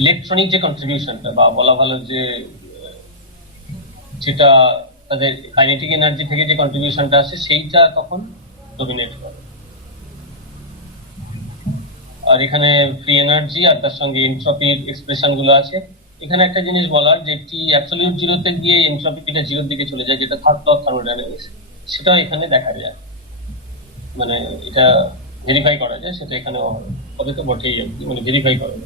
ইলেকট্রনিক যে কন্ট্রিবিউশনটা বা বলা ভালো যে যেটা তাদের কাইনেটিক এনার্জি থেকে যে কন্ট্রিবিউশনটা আসে সেইটা তখন ডমিনেট করে। আর এখানে ফ্রি এনার্জি আর তার সঙ্গে এনট্রপির এক্সপ্রেশন গুলো আছে। এখানে একটা জিনিস বলার, যে টি অ্যাবসলিউট জিরোতে গিয়ে এনট্রপিটা জিরোর দিকে চলে যায়, যেটা থার্ড ল অফ থার্মোডাইনামিক্স, সেটাও এখানে দেখা যায়, মানে এটা ভেরিফাই করা যায়, সেটা এখানে হবে তো বটেই আর কি, মানে ভেরিফাই করে।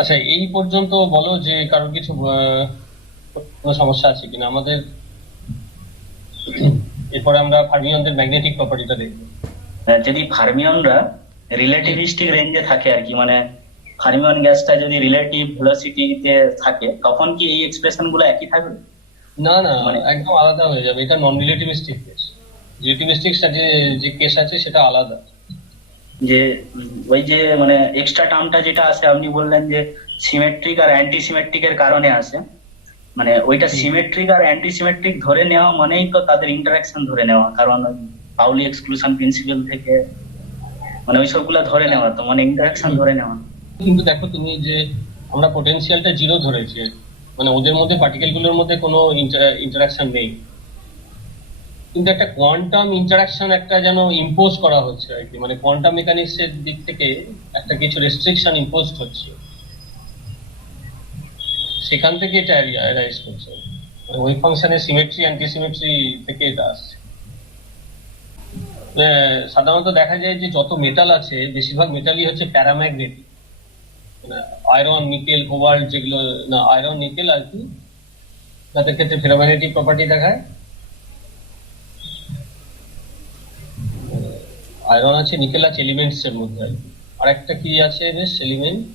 আচ্ছা, এই পর্যন্ত বলো যে কারোর কিছু কোনো সমস্যা আছে কিনা আমাদের। এরপরে আমরা ফার্মিয়নদের ম্যাগনেটিক প্রপার্টিটা দেখব। যদি ফার্মিয়নরা রিলেটিভিস্টিক রেঞ্জে থাকে আর কি, মানে ফার্মিয়ন গ্যাসটা যদি রিলেটিভ ভেলোসিটিতে থাকে, তখন কি এই এক্সপ্রেশন গুলো একই থাকবে? না না, মানে একদম আলাদা হয়ে যাবে। এটা নন রিলেটিভিস্টিক কেস। রিলেটিভিস্টিক যে কেস আছে সেটা আলাদা। যে ওই যে মানে এক্সট্রা টার্মটা যেটা আছে, আপনি বললেন যে সিমেট্রিক আর অ্যান্টি সিমেট্রিকের কারণে আসে, মানে ওইটা সিমেট্রিক আর অ্যান্টি সিমেট্রিক ধরে নেওয়া মানেই তো তাদের ইন্টারাকশন ধরে নেওয়া, কারণ পাউলি এক্সক্লুশন প্রিন্সিপাল থেকে মানে ওইসব গুলা ধরে নেওয়া, তো মানে ইন্টারাকশন ধরে নেওয়া। কিন্তু দেখো তুমি, যে আমরা পোটেনশিয়ালটা জিরো ধরেছি, মানে ওদের মধ্যে পার্টিকেল গুলোর মধ্যে কোনো ইন্টারাকশন নেই, কিন্তু একটা কোয়ান্টাম ইন্টারাকশন একটা যেন ইম্পোজ করা হচ্ছে আর কি, মানে কোয়ান্টাম মেকানিক্স এর দিক থেকে একটা কিছু রেস্ট্রিকশন ইম্পোজ হচ্ছে, সেখান থেকে এটা অ্যারাইজ করছে, মানে ওই ফাংশনের সিমেট্রি অ্যান্টি সিমেট্রি থেকে এটা আসছে। সাধারণত দেখা যায় যে যত মেটাল আছে বেশিরভাগ মেটালই হচ্ছে প্যারাম্যাগনেটিক, মানে আয়রন, নিকেল, কোবাল্ট, যেগুলো না আয়রন, নিকেল আর কি, তাদের ক্ষেত্রে ফেরোম্যাগনেটিক প্রপার্টি দেখায়। আয়রন আছে, নিকেল আছে এলিমেন্টস এর মধ্যে আর কি। আর একটা কি আছে বেশ এলিমেন্ট,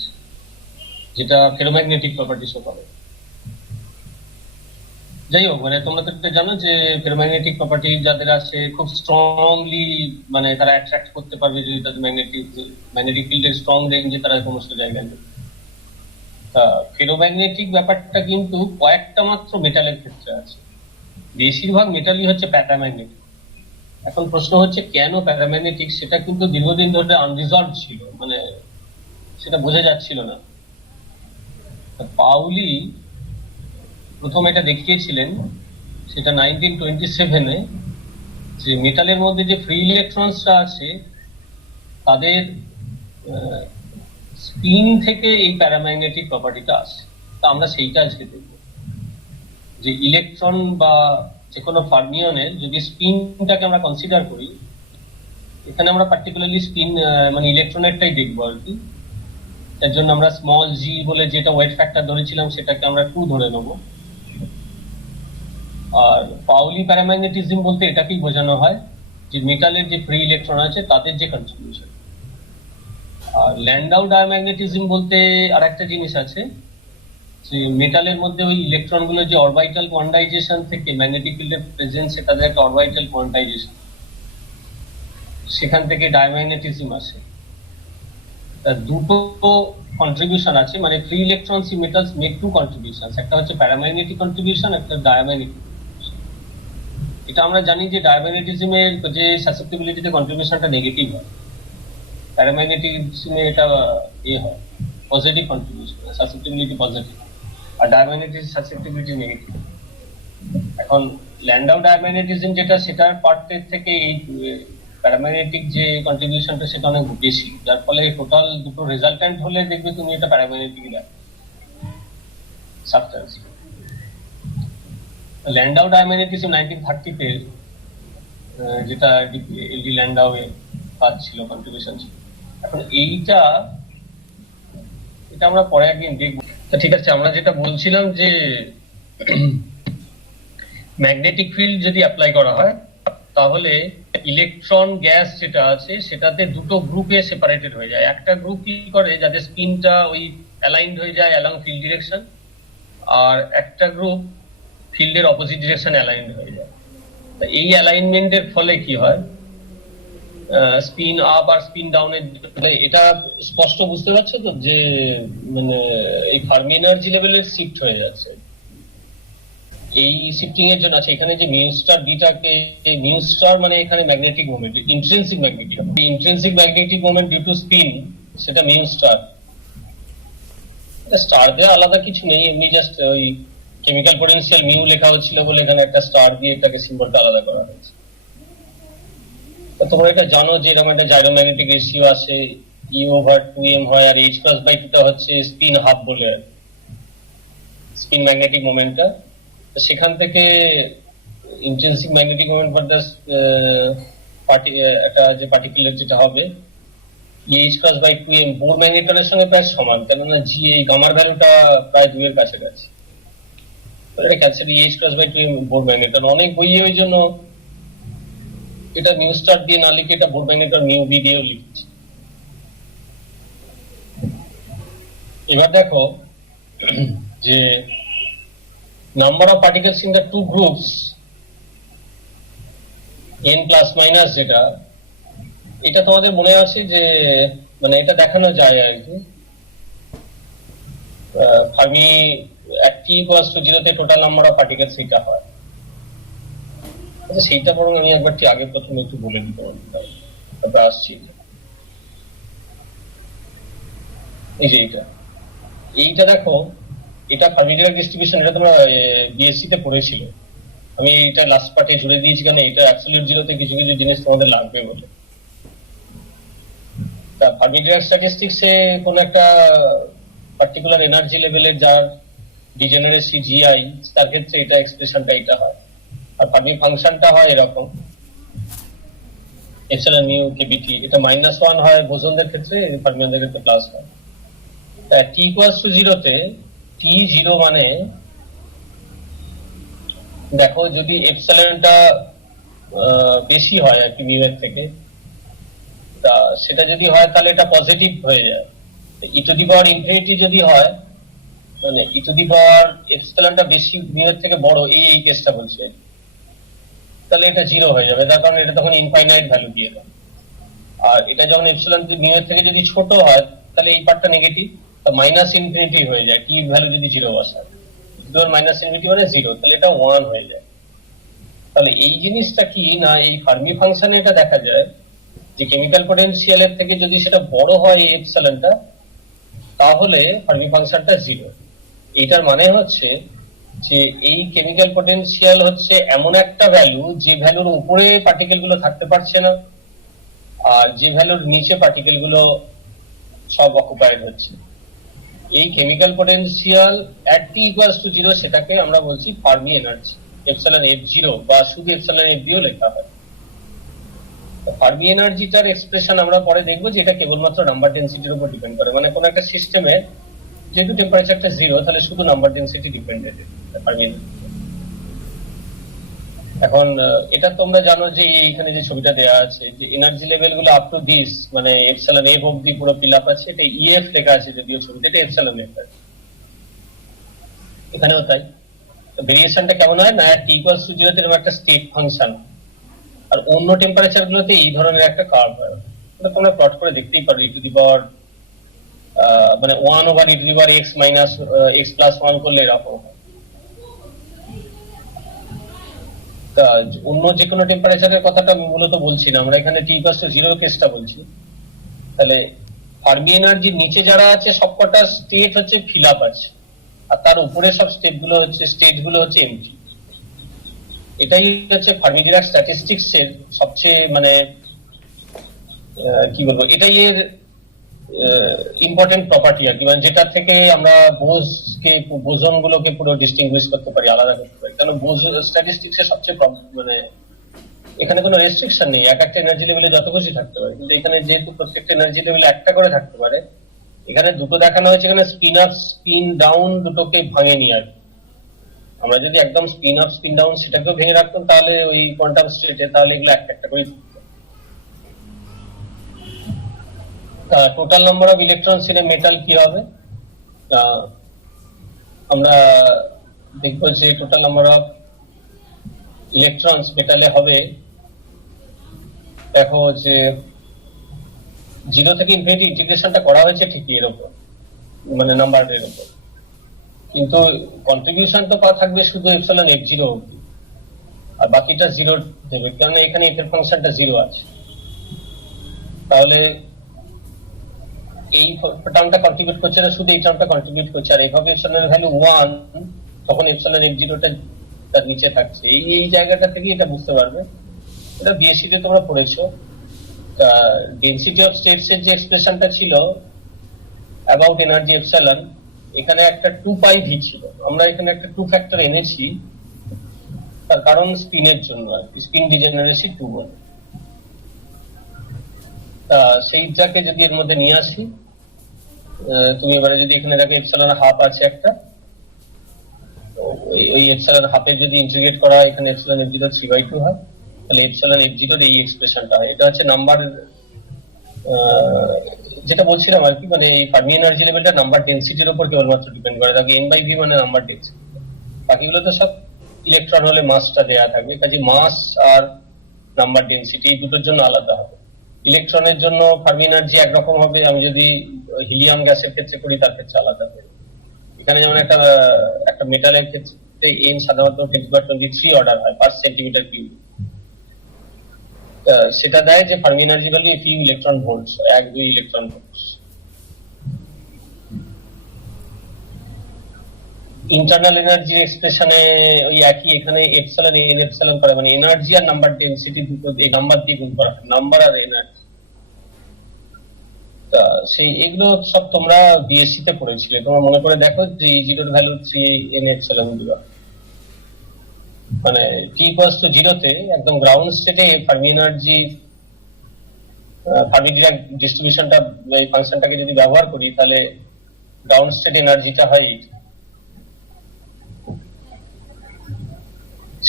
যেটা ফেরোম্যাগনেটিক প্রপার্টি শো করে। যাই হোক, মানে তোমরা তো এটা জানো যে ফেরোম্যাগনেটিক প্রপার্টি যাদের আছে খুব স্ট্রংলি, মানে তারা অ্যাট্রাক্ট করতে পারবে যদি তাদের ম্যাগনেটিক ফিল্ডের স্ট্রং রেঞ্জে তারা সমস্ত জায়গায়। তা ফেরোম্যাগনেটিক ব্যাপারটা কিন্তু কয়েকটা মাত্র মেটালের ক্ষেত্রে আছে, বেশিরভাগ মেটালই হচ্ছে প্যারাম্যাগনেটিক। এখন প্রশ্ন হচ্ছে কেন প্যারাম্যাগনেটিক, সেটা কিন্তু দীর্ঘদিন ধরে আনরিজলভ ছিল, মানে সেটা বোঝা যাচ্ছিল না। পাউলি প্রথম এটা দেখিয়েছিলেন, সেটা 1927-এ, যে মেটালের মধ্যে যে ফ্রি ইলেকট্রনসটা আছে তাদের স্পিন থেকে এই প্যারাম্যাগনেটিক প্রপার্টিটা আসে। তা আমরা সেইটা আজকে দেখব, যে ইলেকট্রন বা যে কোনো ফার্মিয়নের যদি স্পিনটাকে আমরা কনসিডার করি, এখানে আমরা পার্টিকুলারলি স্পিন মানে ইলেকট্রনেরটাই দেখবো আর কি। তার জন্য আমরা স্মল জি বলে যেটা ওয়েট ফ্যাক্টর ধরেছিলাম সেটাকে আমরা 2 ধরে নেব। আর পাউলি প্যারাম্যাগনেটিজম বলতে এটাকেই বোঝানো হয় যে মেটালের যে ফ্রি ইলেকট্রন আছে তাদের যে কন্ট্রিবিউশন। আর ল্যান্ডাউ ডায়াম্যাগনেটিজম বলতে আর একটা জিনিস আছে, যে মেটালের মধ্যে ওই ইলেকট্রন গুলো যে অরবিটাল কোয়ান্টাইজেশন থেকে ম্যাগনেটিক ফিল্ডের প্রেজেন্সে তাদের একটা অরবিটাল কোয়ান্টাইজেশন, সেখান থেকে ডায়াম্যাগনেটিজম আসে। দুটো কন্ট্রিবিউশন আছে, মানে free electrons in metals make 2 contributions, একটা হচ্ছে প্যারাম্যাগনেটিক কন্ট্রিবিউশন, একটা ডায়াম্যাগনেটিক। এটা আমরা জানি যে ডায়াম্যাগনেটিজমের যে সাসেপ্টিবিলিটিতে কন্ট্রিবিউশনটা নেগেটিভ হয়, প্যারাম্যাগনেটিজমে এটা হয় পজিটিভ কন্ট্রিবিউশন, সাসেপ্টিবিলিটি পজিটিভ, আর ডায়াম্যাগনেটিক সাসেপ্টিবিলিটি নেগেটিভ। এখন ল্যান্ডাউ ডায়াম্যাগনেটিজম যেটা, সেটার পার্টের থেকে এই প্যারাম্যাগনেটিক যে কন্ট্রিবিউশনটা সেটা অনেক বেশি, যার ফলে টোটাল দুটো রেজাল্টেন্ট হলে দেখবে তুমি এটা প্যারাম্যাগনেটিক সাবস্টেন্স। ল্যান্ডাউ ডায়াম্যাগনেটিজম 1930-তে, যেটা এলডি ল্যান্ডাউ এর কাজ ছিল, কন্ট্রিবিউশন ছিল। এখন এটা আমরা পরে একদিন দেখবো। ঠিক আছে, আমরা যেটা বলছিলাম যে ম্যাগনেটিক ফিল্ড যদি অ্যাপ্লাই করা হয় তাহলে ইলেকট্রন গ্যাস যেটা আছে সেটাতে দুটো গ্রুপে সেপারেটেড হয়ে যায়। একটা গ্রুপ কি করে, যাদের স্পিনটা ওই অ্যালাইনড হয়ে যায় অ্যালং ফিল্ড ডিরেকশন, আর একটা গ্রুপ ফিল্ডের অপোজিট ডিরেকশন অ্যালাইনড হয়ে যায়। এই অ্যালাইনমেন্টের ফলে কি হয়, স্পিন আপ আর স্পিন ডাউনের, এটা স্পষ্ট বুঝতে পারছো তো, যে মানে এই ফার্মি এনার্জি লেভেলের শিফট হয়ে যাচ্ছে। এই শিফটিং এর জন্য আছে এখানে যে মিউ স্টার বিটাকে, মিউ স্টার মানে এখানে magnetic moment, intrinsic magnetic moment due to spin, সেটা মিউ স্টার। স্টার দেওয়া আলাদা কিছু নেই, এমনি জাস্ট ওই কেমিক্যাল পোটেনশিয়াল মিউ লেখা হচ্ছিল বলে এখানে একটা স্টার দিয়ে এটাকে সিম্বলটা আলাদা করা হয়েছে। তো তোমরা এটা জানো যে এরকম একটা জাইরোম্যাগনেটিক রেশিও আছে, E/2m হয়, আর h+2 টা হচ্ছে স্পিন হাফ বলে স্পিন ম্যাগনেটিক মোমেন্টটা। সেখান থেকে ইন্ট্রিনসিক ম্যাগনেটিক মোমেন্ট ভার্সাস একটা যে পার্টিকুলার যেটা হবে h+2m বোর ম্যাগনেটনের সঙ্গে প্রায় সমান, কেননা জি এই গামার ভ্যালুটা প্রায় 2 এর কাছাকাছি। এটা ক্যান্সেল h+2m বোর ম্যাগনেটন, অনেক বইয়ে ওই জন্য এটা মিউ স্টার দিয়ে না লিখে এটা বোর ম্যাগনেটন মিউ বি দিয়েও লিখছে। এবার দেখো যে number of particles in the two groups n plus minus, যেটা এটা তোমাদের মনে আছে যে মানে এটা দেখানো যায় আর কি, ফার্মি t=0 তে টোটাল নাম্বার অফ পার্টিকেলস এটা হয়। আচ্ছা সেইটা বরং আমি একবার আগে প্রথমে একটু বলে দিতে পারি, তারপর আসছি। এই যে এইটা দেখো, এটা ফার্মি ডিরাক ডিস্ট্রিবিউশন, এটা তোমরা বিএসসি তে পড়েছিল। আমি এটা লাস্ট পার্টে জুড়ে দিয়েছি কারণ এটা অ্যাবসলিউট জিরোতে কিছু কিছু জিনিস তোমাদের লাগবে বলে। তা ফার্মি ডিরাক স্ট্যাটিস্টিক্সে কোন একটা পার্টিকুলার এনার্জি লেভেলের যার ডিজেনারেসি জিআই, তার ক্ষেত্রে এটা এক্সপ্রেশনটা এটা হয়। আর ফার্মি ফাংশনটা হয় এরকম এপসিলন মিউ কেবিটি, এটা -1 হয় বোসনদের ক্ষেত্রে, ফার্মিয়নদের ক্ষেত্রে প্লাস হয়। তা t=0 তে t0 মানে দেখো যদি এপসিলনটা বেশি হয় আর কি মিউ এর থেকে, তা সেটা যদি হয় তাহলে এটা পজিটিভ হয়ে যায়। e⁻∞ যদি হয় মানে এপসিলনটা বেশি মিউ এর থেকে বড়, এই কেসটা বলছি, তাহলে এটা 0 হয়ে যাবে, তার কারণ এটা তখন ইনফাইনাইট ভ্যালু দিয়ে দেয়। আর এটা যখন এপসিলন মিউ এর থেকে যদি ছোট হয় তাহলে এই পার্টটা নেগেটিভ, −∞ হয়ে যায়, টি ভ্যালু যদি 0 বসায়, -∞ মানে 0, তাহলে এটা 1 হয়ে যায়। তাহলে এই জিনিসটা কি না, এই ফার্মি ফাংশনে এটা দেখা যায় যে কেমিক্যাল পোটেনশিয়ালের থেকে যদি সেটা বড় হয় এই এপসিলনটা, তাহলে ফার্মি ফাংশনটা 0। এইটার মানে হচ্ছে যে এই কেমিক্যাল পোটেনশিয়াল হচ্ছে এমন একটা ভ্যালু যে ভ্যালুর উপরে পার্টিকেল গুলো থাকতে পারছে না, আর যে ভ্যালুর নিচে পার্টিকেল গুলো সব অকুপাইড হচ্ছে। এই কেমিক্যাল পোটেনশিয়াল at t=0 সেটাকে আমরা বলছি ফার্মি এনার্জি, এপসিলন f0 বা শুধু এপসিলন f দিয়েও লেখা হয়। ফার্মি এনার্জিটার এক্সপ্রেশন আমরা পরে দেখবো যে এটা কেবলমাত্র নাম্বার ডেনসিটির উপর ডিপেন্ড করে, মানে কোন একটা সিস্টেমে যেহেতু টেম্পারেচারটা 0 তাহলে শুধু number density dependent Fermi energy. এখন এটা তোমরা জানো যে এইখানে যে ছবিটা দেওয়া আছে যে এনার্জি লেভেল গুলো আপ টু দিস মানে এপসিলন f অবধি পুরো ফিল আপ আছে, এটা EF লেখা আছে যদিও ছবিতে, এটা এপসিলন f আছে, এখানেও তাই। ভেরিয়েশনটা কেমন হয় না, t=0 তে এরকম একটা স্টেট ফাংশন, আর অন্য টেম্পারেচার গুলোতে এই ধরনের একটা কার্ভ হয়। এটা তোমরা প্লট করে দেখতেই পারো, মানে 1/e⁻x - x+1 করলে এরকম হয়। অন্য যে কোনো টেম্পারেচারের কথাটা আমি মূলত বলছি না, আমরা এখানে t=0 কেসটা বলছি। তাহলে ফার্মি এনার্জির নিচে যারা আছে সবকটা স্টেট হচ্ছে ফিল আপ আছে, আর তার উপরে সব স্টেট গুলো হচ্ছে এমটি। এটাই হচ্ছে ফার্মি ডিরাক স্ট্যাটিস্টিক্স এর সবচেয়ে মানে কি বলবো, এটাই এর ইম্পর্টেন্ট প্রপার্টি আর কি, মানে যেটা থেকে আমরা বোজন গুলোকে পুরো ডিস্টিংগুইশ করতে পারি, আলাদা করতে পারি। কারণ স্ট্যাটিস্টিক্স এর সবচেয়ে মানে এখানে কোনো রেস্ট্রিকশন নেই, এক একটা এনার্জি লেভেলে যত খুশি থাকতে পারে, কিন্তু এখানে যেহেতু প্রত্যেকটা এনার্জি লেভেলে একটা করে থাকতে পারে, এখানে দুটো দেখানো হয়েছে, এখানে স্পিন আপ স্পিন ডাউন দুটোকে ভাঙে নিয়ে আর আমরা যদি একদম স্পিন আপ স্পিন ডাউন সেটাকেও ভেঙে রাখতাম তাহলে ওই কোয়ান্টাম স্টেটে, তাহলে এগুলো একটা একটা করে total number of electrons in a metal কি হবে, আমরা দেখবো যে টোটাল নাম্বার অফ ইলেকট্রনস মেটালে হবে, দেখো যে 0 থেকে ইনফিনিটি ইন্টিগ্রেশনটা করা হয়েছে ঠিকই এর উপর, মানে নাম্বারের উপর, কিন্তু কন্ট্রিবিউশন তো থাকবে শুধু এপসিলন f0 অবধি, আর বাকিটা 0 দেবে, কারণ এখানে এর ফাংশনটা 0 আছে। তাহলে এই টার্মটা কন্ট্রিবিউট করছে না, শুধু এই টার্মটা কন্ট্রিবিউট করছে, আর এইভাবে এপসিলনের ভ্যালু 1, তখন এপসিলন f0টা তার নিচে থাকছে। এই জায়গাটা থেকে এটা বুঝতে পারবে। এটা বিএসসি তে তোমরা পড়েছো। ডেনসিটি অফ স্টেটস এর যে এক্সপ্রেশনটা ছিল অ্যাবাউট এনার্জি এপসিলন, এখানে একটা 2πv ছিল, আমরা এখানে একটা 2 ফ্যাক্টর এনেছি, তার কারণ স্পিনের জন্য, আর স্পিন ডিজেনারেসি 2 বলে। সেইটাকে যদি এর মধ্যে নিয়ে আসি, তুমি এবারে যদি এখানে দেখো এপসিলন হাফ আছে একটা, ওই এপসিলন হাফের যদি ইন্টিগ্রেট করা হয়, এখানে এপসিলন f0 3/2 হয়, তাহলে এপসিলন f0 এর এই এক্সপ্রেশনটা হয়। এটা হচ্ছে নাম্বার, যেটা বলছিলাম আর কি, মানে এই ফার্মি এনার্জি লেভেলটা নাম্বার ডেনসিটির উপর কেবলমাত্র ডিপেন্ড করে। তাকে n/v মানে নাম্বার ডেনসিটি, বাকিগুলো তো সব ইলেকট্রন হলে মাসটা দেয়া থাকবে, কাজে মাস আর নাম্বার ডেনসিটি এই দুটোর জন্য আলাদা হবে। ইলেকট্রনের জন্য ফার্মি এনার্জি একরকম হবে, আমি যদি হিলিয়াম গ্যাসের ক্ষেত্রে করি তার ক্ষেত্রে আলাদা হবে। এখানে যেমন একটা মেটালের ক্ষেত্রে n সাধারণত 10^23 অর্ডার হয় পার সেন্টিমিটার কিউব, সেটা দেয় যে Fermi energy value few electron volts, 1-2 electron volts. Internal energy এক্সপ্রেশনে ওই একই, এখানে এপসিলন n এপসিলন করে, মানে এনার্জি আর নাম্বার ডেনসিটি দুটো এই নাম্বার দিয়ে গুণ করা হয়, নাম্বার আর এনার্জি। সেই এগুলো সব তোমরা বিএসসি তে পড়েছিলে, তোমরা মনে করে দেখো যে E0 এর ভ্যালু 3n এপসিলন দিবা, মানে t=0 তে একদম গ্রাউন্ড স্টেটে ফার্মি এনার্জি ফার্মি ডিরাক ডিস্ট্রিবিউশনটা, এই ফাংশনটাকে যদি ব্যবহার করি, তাহলে গ্রাউন্ড স্টেট এনার্জিটা হয়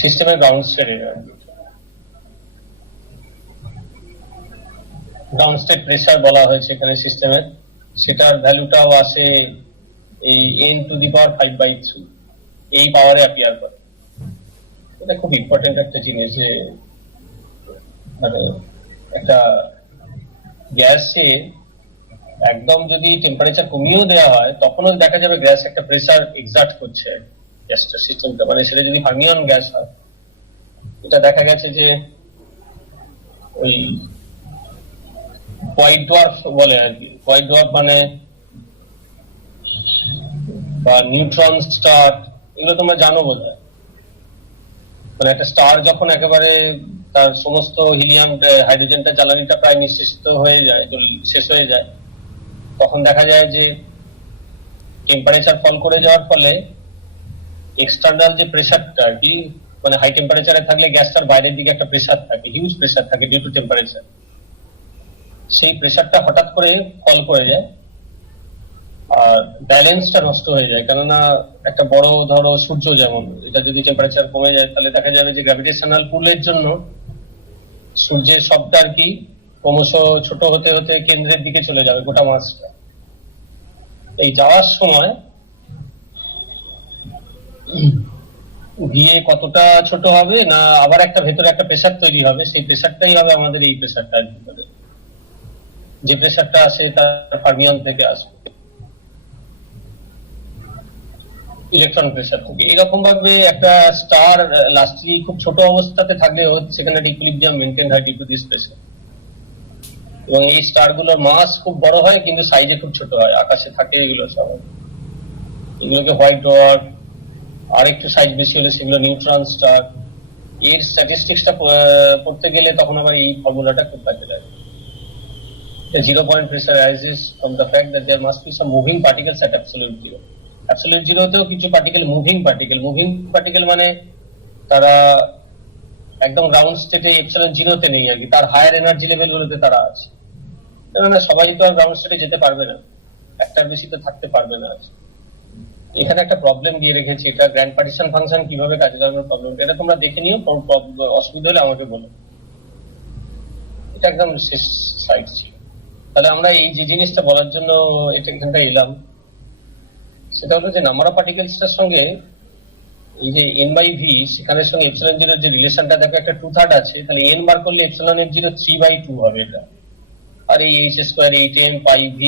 সিস্টেমের ground state energy. Ground state pressure বলা হয়েছে এখানে সিস্টেমের, সেটার ভ্যালুটাও আসে এই n⁵, এই পাওয়ারে অ্যাপিয়ার করে। এটা খুব ইম্পর্টেন্ট একটা জিনিস, যে মানে একটা গ্যাসে একদম যদি টেম্পারেচার কমিয়েও দেওয়া হয়, তখনও দেখা যাবে গ্যাস একটা প্রেসার এক্সার্ট করছে গ্যাসটা সিস্টেমটা, মানে সেটা যদি ফার্মিয়ন গ্যাস হয়। এটা দেখা গেছে যে ওই হোয়াইট ডোয়ার্ফ বলে আর কি, হোয়াইট ডোয়ার্ফ মানে বা নিউট্রন স্টার, এগুলো তোমরা জানো বোধহয়। মানে একটা স্টার যখন একেবারে তার সমস্ত হিলিয়াম হাইড্রোজেনটা জ্বালানিটা প্রায় নিঃশেষিত হয়ে যায়, শেষ হয়ে যায়, তখন দেখা যায় যে টেম্পারেচার ফল করে যাওয়ার ফলে এক্সটার্নাল যে প্রেসারটা আর কি, মানে হাই টেম্পারেচারে থাকলে গ্যাসটার বাইরের দিকে একটা প্রেসার থাকে, হিউজ প্রেসার থাকে ডিউ টু টেম্পারেচার, সেই প্রেসারটা হঠাৎ করে ফল করে যায় আর ব্যালেন্সটা নষ্ট হয়ে যায়। কেননা একটা বড় ধরো সূর্য, যেমন এটা যদি টেম্পারেচার কমে যায়, তাহলে দেখা যাবে যে গ্র্যাভিটেশনাল পুলের জন্য সূর্যের সবটা আর কি ক্রমশ ছোট হতে হতে কেন্দ্রের দিকে চলে যাবে গোটা মাসটা। এই যাওয়ার সময় গিয়ে কতটা ছোট হবে না, আবার একটা ভেতরে একটা প্রেসার তৈরি হবে, সেই প্রেসারটাই হবে আমাদের এই প্রেসারটা, যে প্রেসারটা আসে তার ফার্মিয়ন থেকে আসবে, ইলেকট্রন প্রেসার থেকে। এরকম ভাবে একটা স্টার লাস্টলি খুব ছোট অবস্থাতে থাকলেও সেখানে ইকুইলিব্রিয়াম মেইনটেইন হয় ডিউ টু দিস প্রেসার। এবং এই স্টার গুলোর মাস খুব বড় হয় কিন্তু সাইজে খুব ছোট হয়, আকাশে থাকে এগুলো সব, এগুলোকে হোয়াইট ডোয়ার্ফ। আর একটু সাইজ বেশি হলে সেগুলো নিউট্রন স্টার। এর স্ট্যাটিস্টিক্সটা পড়তে গেলে তখন আবার এই ফর্মুলাটা খুব কাজে লাগে। The 0 point pressure arises from the fact that there must be some moving particles at absolute zero. Absolute zero তেও কিছু পার্টিকেল মুভিং পার্টিকেল মানে তারা একদম গ্রাউন্ড স্টেটে এপসিলন 0 তে নেই আর কি, তার হায়ার এনার্জি লেভেল গুলোতে তারা আছে। না সবাই তো আর গ্রাউন্ড স্টেটে যেতে পারবে না, একটার বেশি তো থাকতে পারবে না। এখানে একটা প্রবলেম দিয়ে রেখেছি, এটা গ্র্যান্ড পার্টিশন ফাংশন কিভাবে কাজে লাগানোর প্রবলেম, এটা তোমরা দেখে নিও, অসুবিধা হলে আমাকে বলো। এটা একদম শেষ সাইড ছিল। তাহলে আমরা এই যে জিনিসটা বলার জন্য এটা এখানটা এলাম, সেটা হলো যে নাম্বার অফ পার্টিকেলসটার সঙ্গে এই যে n/v, সেখানের সঙ্গে এপসিলন 0 যে রিলেশনটা দেখো একটা 2/3 আছে, তাহলে n বার করলে এপসিলন f0 3/2 হবে এটা, আর এই h² 8m πv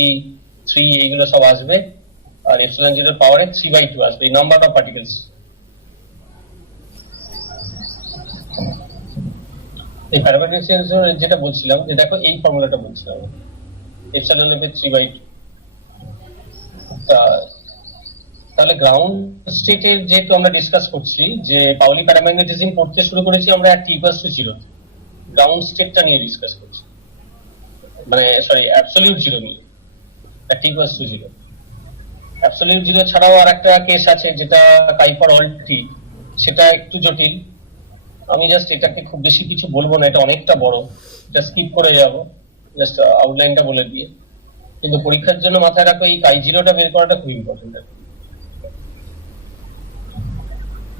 3 এইগুলো সব আসবে, আর এপসিলন 0 এর পাওয়ারে 3/2 আসবে এই নাম্বার অফ পার্টিকেলস। এই প্যারামেট্রিক্স যেটা বলছিলাম, যে দেখো এই ফর্মুলাটা বলছিলাম, এপসিলন f 3/2 তাহলে গ্রাউন্ড স্টেটের যেহেতু আমরা ডিসকাস করছি যে পাউলি প্যারাম্যাগনেটিজম পড়তে শুরু করেছি আমরা t = 0, গ্রাউন্ড স্টেটটা নিয়ে ডিসকাস করছি, মানে সরি অ্যাবসলিউট জিরো নিয়ে, t = 0। অ্যাবসলিউট জিরো ছাড়াও আর একটা কেস আছে যেটা পাই ফর অল টি, সেটা একটু জটিল। আমি জাস্ট এটাকে খুব বেশি কিছু বলবো না, এটা অনেকটা বড়, এটা স্কিপ করে যাব, জাস্ট আউটলাইনটা বলে দিয়ে। কিন্তু পরীক্ষার জন্য মাথায় রাখো এই কাই জিরোটা বের করাটা খুব ইম্পর্টেন্ট।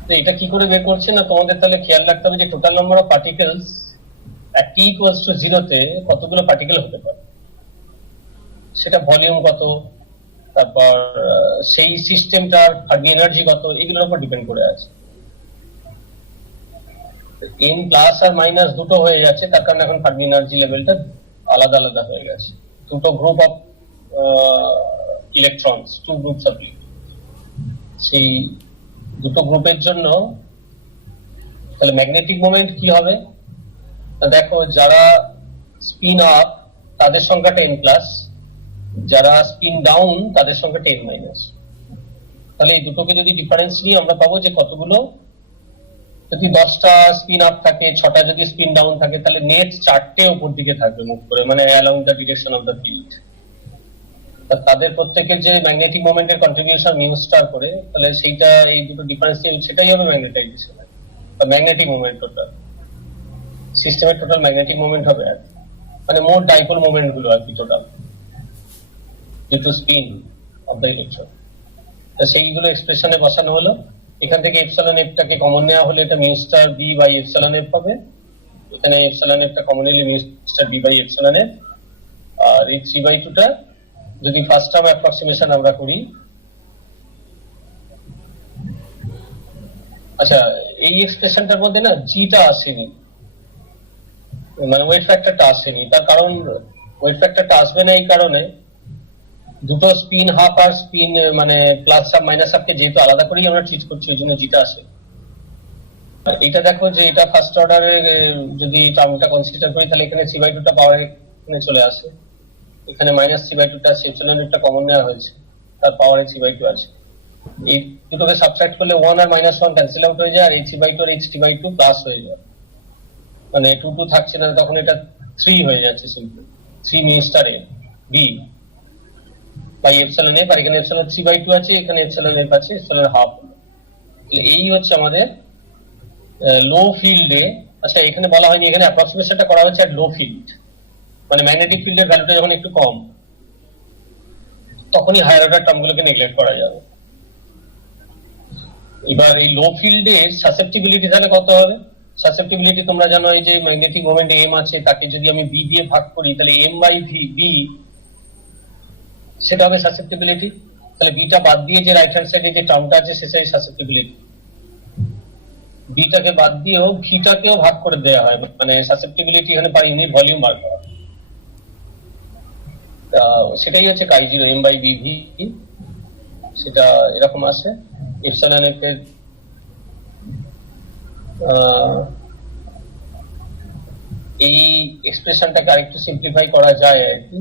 তো এটা কি করে বের করছে না, তোমাদের তাহলে খেয়াল রাখতে হবে যে total number of particles at t = 0 তে কতগুলো পার্টিকেল হতে পারে, সেটা ভলিউম কত, তারপর সেই সিস্টেমটার ফার্মি এনার্জি কত, এগুলোর উপর ডিপেন্ড করে আছে। n প্লাস আর মাইনাস দুটো হয়ে যাচ্ছে, তার কারণে এখন ফার্মি এনার্জি লেভেলটা আলাদা আলাদা হয়ে গেছে। দুটো group of electrons, two groups of, সেই দুটো গ্রুপের জন্য তাহলে ম্যাগনেটিক মোমেন্ট কি হবে, দেখো যারা স্পিন আপ তাদের সংখ্যা 10+, যারা স্পিন ডাউন তাদের সংখ্যা 10-। তাহলে এই দুটোকে যদি ডিফারেন্স নিয়ে আমরা পাবো যে কতগুলো, যদি 10টা স্পিন আপ থাকে, 6টা যদি স্পিন ডাউন থাকে, তাহলে নেট 4টে উপর দিকে থাকবে মুভ করে, মানে along the direction of the field. তাদের প্রত্যেকের যে ম্যাগনেটিক মোমেন্টের কন্ট্রিবিউশন মিউ স্টার করে, তাহলে সেইটা এই দুটো ডিফারেন্স সেটাই হবে ম্যাগনেটাইজেশন বা ম্যাগনেটিক মোমেন্ট। টোটাল সিস্টেমের টোটাল ম্যাগনেটিক মোমেন্ট হবে আর মানে মোট ডাইপোল মোমেন্ট গুলো আর কি total due to spin of the electron. সেইগুলো এক্সপ্রেশনে বসানো হলো। এখান থেকে এপসিলন এফ টাকে কমন নেওয়া হলে এটা mu star B by epsilon F হবে। এখানে এপসিলন এফ টা কমন নিলে mu star B by epsilon F, আর এই 3/2 টা যদি ফার্স্ট টার্ম অ্যাপ্রক্সিমেশন আমরা করি, আচ্ছা এই এক্সপ্রেশনটার মধ্যে না জিটা আসেনি, মানে ওয়েট ফ্যাক্টরটা আসেনি। তার কারণ ওয়েট ফ্যাক্টরটা আসবে না এই কারণে দুটো স্পিন হাফ আর স্পিন মানে প্লাস হাফ মাইনাস হাফকে যেহেতু আলাদা করেই আমরা ট্রিট করছি, ওই জন্য জিটা আসে। এটা দেখো যে এটা ফার্স্ট অর্ডারে যদি টার্মটা কনসিডার করি, তাহলে এখানে 3/2 টা পাওয়ার এখানে চলে আসে, এখানে -3/2 টা এপসিলন একটা কমন নেওয়া হয়েছে, তার পাওয়ারে 3/2 আছে। এই দুটোকে সাবট্রাক্ট করলে 1 আর -1 ক্যান্সেল আউট হয়ে যায়, আর এই 3/2 আর এই 3/2 প্লাস হয়ে যায়, মানে 2 থাকছে না, তখন এটা 3 হয়ে যাচ্ছে সিম্পল। 3 মিউ স্টার এ বি বাই এপসিলন এফ, আর এখানে এপসিলন 3/2 আছে, এখানে এপসিলন এফ আছে, এপসিলন হাফ। এই হচ্ছে আমাদের লো ফিল্ডে। আচ্ছা এখানে বলা হয়নি, এখানে অ্যাপ্রক্সিমেশনটা করা হচ্ছে এট লো ফিল্ড, মানে ম্যাগনেটিক ফিল্ডের ভ্যালুটা যখন একটু কম, তখনই হায়ার অর্ডার টার্মগুলোকে নেগলেক্ট করা যাবে। এবার এই লো ফিল্ডের সাসেপ্টিবিলিটি তাহলে কত হবে? সাসেপ্টিবিলিটি তোমরা জানো, এই যে ম্যাগনেটিক মোমেন্ট এম আছে, তাকে যদি আমি বি দিয়ে ভাগ করি, তাহলে এম বাই ভি বি, সেটা হবে সাসেপ্টিবিলিটি। তাহলে বিটা বাদ দিয়ে যে রাইট হ্যান্ড সাইডে যে টার্মটা আছে সেটাই সাসেপ্টিবিলিটি। বিটাকে বাদ দিয়েও ভিটাকেও ভাগ করে দেওয়া হয়, মানে সাসেপ্টিবিলিটি এখানে পার ইউনিট ভলিউম বার করা, সেটাই হচ্ছে chi zero M by B V. সেটা এরকম আছে। এপসিলন এফ এর এই এক্সপ্রেশনটাকে আরেকটু সিম্পলিফাই করা যায় আর কি।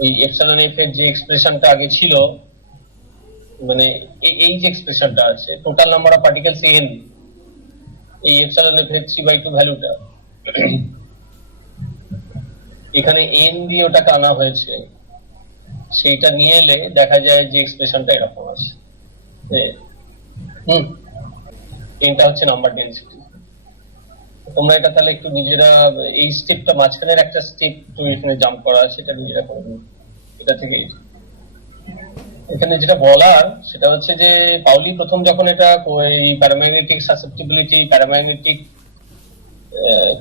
ওই এপসিলন এফ এর যে এক্সপ্রেশনটা আগে ছিল, মানে এই যে এক্সপ্রেশনটা আছে total number of particles N, এই এপসিলন এফ এর 3/2 ভ্যালুটা এখানে এন দিয়ে ওটাকে আনা হয়েছে, সেইটা নিয়ে এলে দেখা যায় যে এক্সপ্রেশনটা এরকম আছে। এনটা হচ্ছে নাম্বার ডেনসিটি। তোমরা এটা তাহলে একটু নিজেরা এই স্টেপটা মাঝখানের একটা স্টেপ তো এখানে জাম্প করা আছে, এটা নিজেরা করে নিন। এটা থেকে এখানে যেটা বলার সেটা হচ্ছে যে পাউলি প্রথম যখন এটা এই প্যারাম্যাগনেটিক সাসেপ্টিবিলিটি, প্যারাম্যাগনেটিক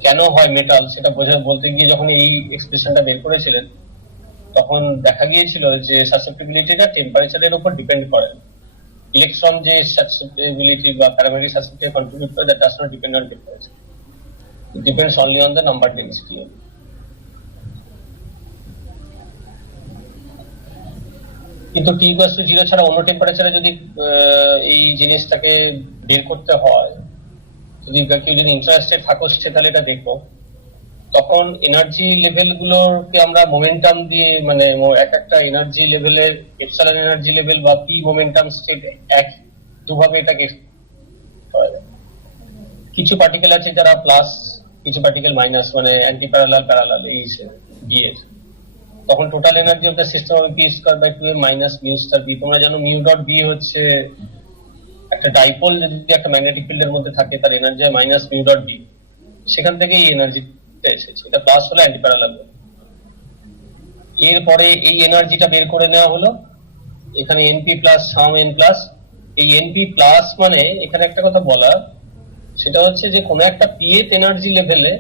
কেন হয় মেটাল, সেটা বলতে গিয়ে যখন এই এক্সপ্রেশনটা বের করেছিলেন, তখন দেখা গিয়েছিল যে সাসেপ্টিবিলিটিটা টেম্পারেচারের উপর ডিপেন্ড করে। ইলেকট্রন যে সাসেপ্টিবিলিটি বা প্যারাম্যাগনেটিক সাসেপ্টিবিলিটি কন্ট্রিবিউট করে, that does not depend on temperature, it depends only on the number density. কিন্তু t = 0 ছাড়া অন্য টেম্পারেচারে যদি এই জিনিসটাকে বের করতে হয়, যদি কেউ যদি ইন্টারেস্টেড থাকো তাহলে এটা দেখো। তখন এনার্জি লেভেল গুলোকে আমরা মোমেন্টাম দিয়ে মানে এক একটা এনার্জি লেভেলের এপসাইলন এনার্জি লেভেল বা পি মোমেন্টাম স্টেট এক দুভাবে এটাকে করা যায়। কিছু পার্টিকেল আছে যারা প্লাস, কিছু পার্টিকেল মাইনাস, মানে অ্যান্টি প্যারালাল প্যারালাল এই বিয়ের, তখন total energy of the system হবে p square by 2a minus mu star B. তোমরা জানো মিউ ডট বি হচ্ছে একটা ডাইপোল যদি একটা ম্যাগনেটিক ফিল্ডের মধ্যে থাকে তার energy minus mu dot B, সেখান থেকে এই এনার্জিটা এসেছে। এটা প্লাস হলো অ্যান্টি প্যারালাল। এরপরে এই এনার্জিটা বের করে নেওয়া হলো, এখানে এনপি প্লাস সাম এন প্লাস। এই এনপি প্লাস মানে এখানে একটা কথা বলা, সেটা হচ্ছে যে কোনো একটা পিএথ এনার্জি লেভেলে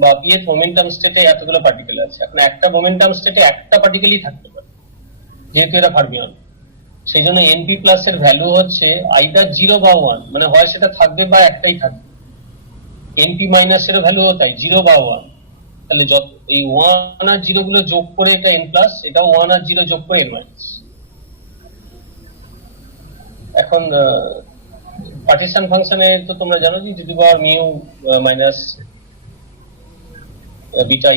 বা পিএথ মোমেন্টাম স্টেটে এতগুলো পার্টিকেল আছে। এখন একটা মোমেন্টাম স্টেটে একটা পার্টিকেলই থাকতে পারে যেহেতু এটা ফার্মিয়ন, সেই জন্য এনপি প্লাস এর ভ্যালু হচ্ছে আইদার 0 বা 1, মানে হয় সেটা থাকবে বা একটাই থাকবে। এনপি মাইনাস এর ভ্যালু তাই 0 বা 1, তাহলে যত এই 1 আর 0 গুলো যোগ করে এটা n প্লাস, এটাও 1 আর 0 যোগ করে n মাইনাস। এখন পার্টিশন ফাংশনে তো তোমরা জানো যে যদি power mu minus beta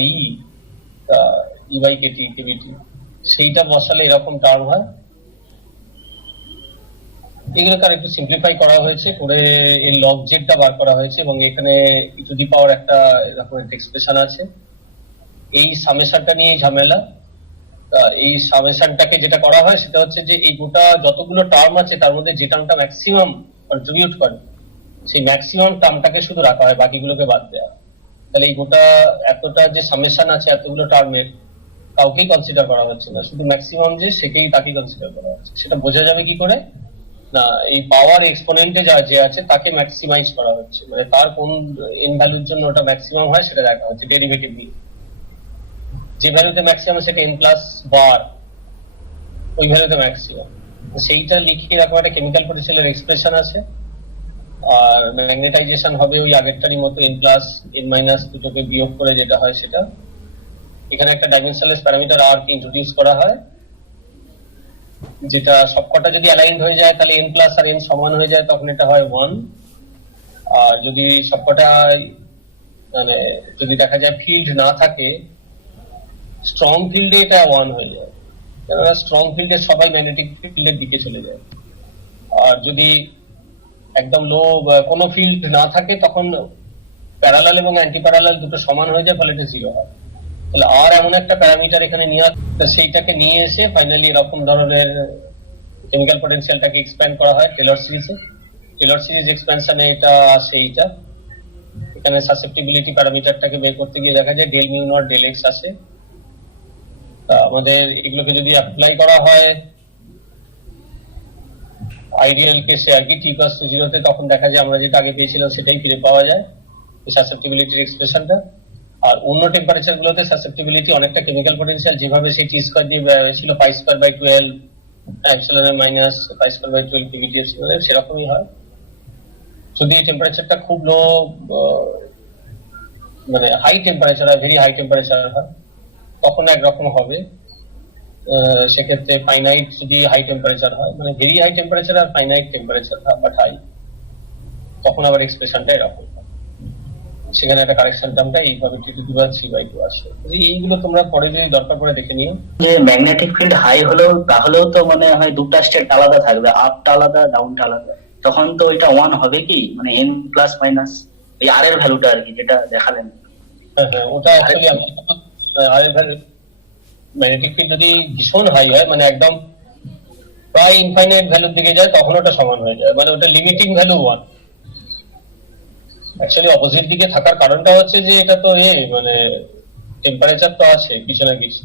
E by k T k B T, সেইটা বসালে এরকম টার্ম হয়। এগুলোকে আর একটু সিম্পলিফাই করা হয়েছে, করে এর লগ জেডটা বার করা হয়েছে এবং এখানে টু দি পাওয়ার একটা এরকম একটা এক্সপ্রেশন আছে। এই সামেশনটা নিয়ে ঝামেলা। এই সামেশনটাকে যেটা করা হয় সেটা হচ্ছে যে এই গোটা যতগুলো টার্ম আছে তার মধ্যে যে টার্মটা ম্যাক্সিমাম কন্ট্রিবিউট করে সেই ম্যাক্সিমাম টার্মটাকে শুধু রাখা হয়, বাকিগুলোকে বাদ দেওয়া। তাহলে এই গোটা এতটা যে সামেশন আছে এতগুলো টার্মের কাউকেই কনসিডার করা হচ্ছে না, শুধু ম্যাক্সিমাম যে সেকেই তাকে কনসিডার করা হচ্ছে। সেটা বোঝা যাবে কি করে না, এই পাওয়ার এক্সপোনেন্টে যা যে আছে তাকে ম্যাক্সিমাইজ করা হচ্ছে, মানে তার কোন এন ভ্যালুর জন্য ওটা ম্যাক্সিমাম হয় সেটা দেখা হচ্ছে ডেরিভেটিভ নিয়ে। যে ভ্যালুতে ম্যাক্সিমাম সেটা n প্লাস বার, ওই ভ্যালুতে ম্যাক্সিমাম, সেইটা লিখে এরকম একটা কেমিক্যাল পোটেনশিয়ালের এক্সপ্রেশন আছে। আর ম্যাগনেটাইজেশন হবে ওই আগেরটারই মতো n প্লাস n মাইনাস দুটোকে বিয়োগ করে যেটা হয় সেটা। এখানে একটা ডাইমেনশনলেস প্যারামিটার r কে ইন্ট্রোডিউস করা হয়, যেটা সবকটা যদি অ্যালাইনড হয়ে যায় তাহলে n প্লাস আর n সমান হয়ে যায়, তখন এটা হয় 1। আর যদি সবকটা মানে যদি দেখা যায় ফিল্ড না থাকে, স্ট্রং ফিল্ডে এটা 1 হয়ে যায়, কেননা স্ট্রং ফিল্ডে সবাই ম্যাগনেটিক ফিল্ডের দিকে চলে যায়। আর যদি একদম লো কোনো ফিল্ড না থাকে তখন প্যারালাল এবং অ্যান্টি প্যারালাল দুটো সমান হয়ে যায়, ফলে এটা 0 হয়। তাহলে আর এমন একটা প্যারামিটার এখানে নিয়ে সেইটাকে নিয়ে এসে ফাইনালি এরকম ধরনের কেমিক্যাল পোটেনশিয়ালটাকে এক্সপ্যান্ড করা হয় টেলর সিরিজে। টেলর সিরিজ এক্সপ্যানশনে এটা আসে এইটা, এখানে সাসেপ্টিবিলিটি প্যারামিটারটাকে বের করতে গিয়ে দেখা যায় del mu naught del X আসে। আমাদের এগুলোকে যদি অ্যাপ্লাই করা হয় আইডিয়াল কেসে আর কি t+0 তে, তখন দেখা যায় আমরা যেটা আগে পেয়েছিলাম সেটাই ফিরে পাওয়া যায়, এই সাসেপ্টিবিলিটির এক্সপ্রেশনটা। আর অন্য টেম্পারেচার গুলোতে সাসেপ্টিবিলিটি অনেকটা কেমিক্যাল পোটেনশিয়াল যেভাবে সেই টি স্কয়ার দিয়ে ছিল pi square by 12 epsilon minus pi square by 12 KBT epsilon, সেরকমই হয়। যদি টেম্পারেচারটা খুব লো মানে হাই টেম্পারেচার হয়, ভেরি হাই টেম্পারেচার হয়, তখন একরকম হবে। সেক্ষেত্রে ফাইনাইট যদি হাই টেম্পারেচার হয়, মানে ভেরি হাই টেম্পারেচার আর ফাইনাইট টেম্পারেচার বাট হাই, তখন আবার এক্সপ্রেশনটা এরকম হয়। সেখানে একটা কারেকশন টার্মটা এইভাবে t^3/2 আসে। এইগুলো তোমরা পরে যদি দরকার পড়ে দেখে নিও। যে ম্যাগনেটিক ফিল্ড হাই হলেও তাহলেও তো মনে হয় দুটো স্টেট আলাদা থাকবে, আপটা আলাদা ডাউনটা আলাদা, তখন তো ওইটা 1 হবে কি, মানে n প্লাস মাইনাস এই আর এর ভ্যালুটা আর কি যেটা দেখালেন। হ্যাঁ, ওটা অ্যাকচুয়ালি আর এর ভ্যালু ম্যাগনেটিক ফিল্ড যদি ভীষণ হাই হয়, মানে একদম প্রায় ইনফাইনাইট ভ্যালুর দিকে যায়, তখন ওটা সমান হয়ে যায়, মানে ওটা লিমিটিং ভ্যালু 1। অ্যাকচুয়ালি অপোজিট দিকে থাকার কারণটা হচ্ছে যে এটা তো মানে টেম্পারেচার তো আছে কিছু না কিছু,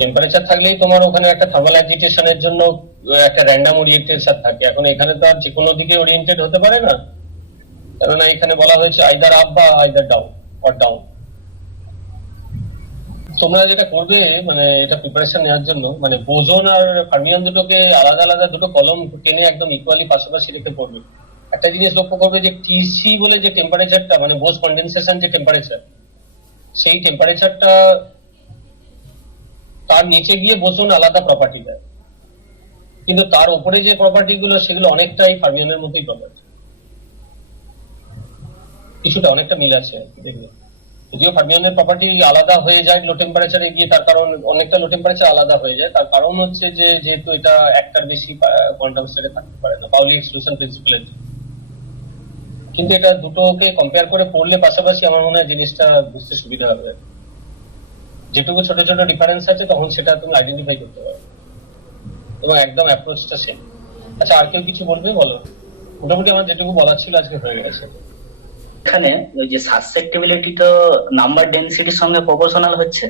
টেম্পারেচার থাকলেই তোমার ওখানে একটা থার্মাল অ্যাজিটেশনের জন্য একটা র্যান্ডম ওরিয়েন্টেশন থাকে। এখন এখানে তো আর যে কোনো দিকে ওরিয়েন্টেড হতে পারে না, কেননা এখানে বলা হয়েছে আইদার আপ বা আইদার ডাউন অর ডাউন। তোমরা যেটা করবে মানে এটা প্রিপারেশন নেওয়ার জন্য, মানে বোজন আর ফার্মিয়ন দুটোকে আলাদা আলাদা দুটো কলম টেনে একদম ইকুয়ালি পাশাপাশি রেখে পড়বে। একটা জিনিস লক্ষ্য করবে যে টিসি বলে যে টেম্পারেচারটা, মানে বোস কন্ডেনসেশন যে টেম্পারেচার, সেই টেম্পারেচারটা তার নিচে গিয়ে বোসন আলাদা প্রপার্টি দেয়, কিন্তু তার উপরে যে প্রপার্টি গুলো সেগুলো অনেকটাই ফার্মিয়নের মতোই প্রপার্টি, কিছুটা অনেকটা মিল আছে দেখবে। যদিও ফার্মিয়নের প্রপার্টি আলাদা হয়ে যায় লো টেম্পারেচারে গিয়ে, তার কারণ অনেকটা লো টেম্পারেচার আলাদা হয়ে যায়। তার কারণ হচ্ছে যে যেহেতু এটা একটার বেশি কোয়ান্টাম স্টেটে থাকতে পারে না পাউলি এক্সক্লুশন প্রিন্সিপালের। কিন্তু এটা দুটোকে কম্পেয়ার করে পড়লে পাশাপাশি আমার মনে হয় জিনিসটা বুঝতে সুবিধা হবে। যেটুকু ছোট ছোট ডিফারেন্স আছে তখন সেটা তুমি আইডেন্টিফাই করতে পারবে, এবং একদম অ্যাপ্রোচটা সেম। আচ্ছা, আর কেউ কিছু বলবে? বলো। মোটামুটি আমার যেটুকু বলার ছিল আজকে হয়ে গেছে। এখানে ওই যে সাসেপ্টিবিলিটি তো নাম্বার ডেনসিটির সঙ্গে প্রপোর্শনাল হচ্ছে।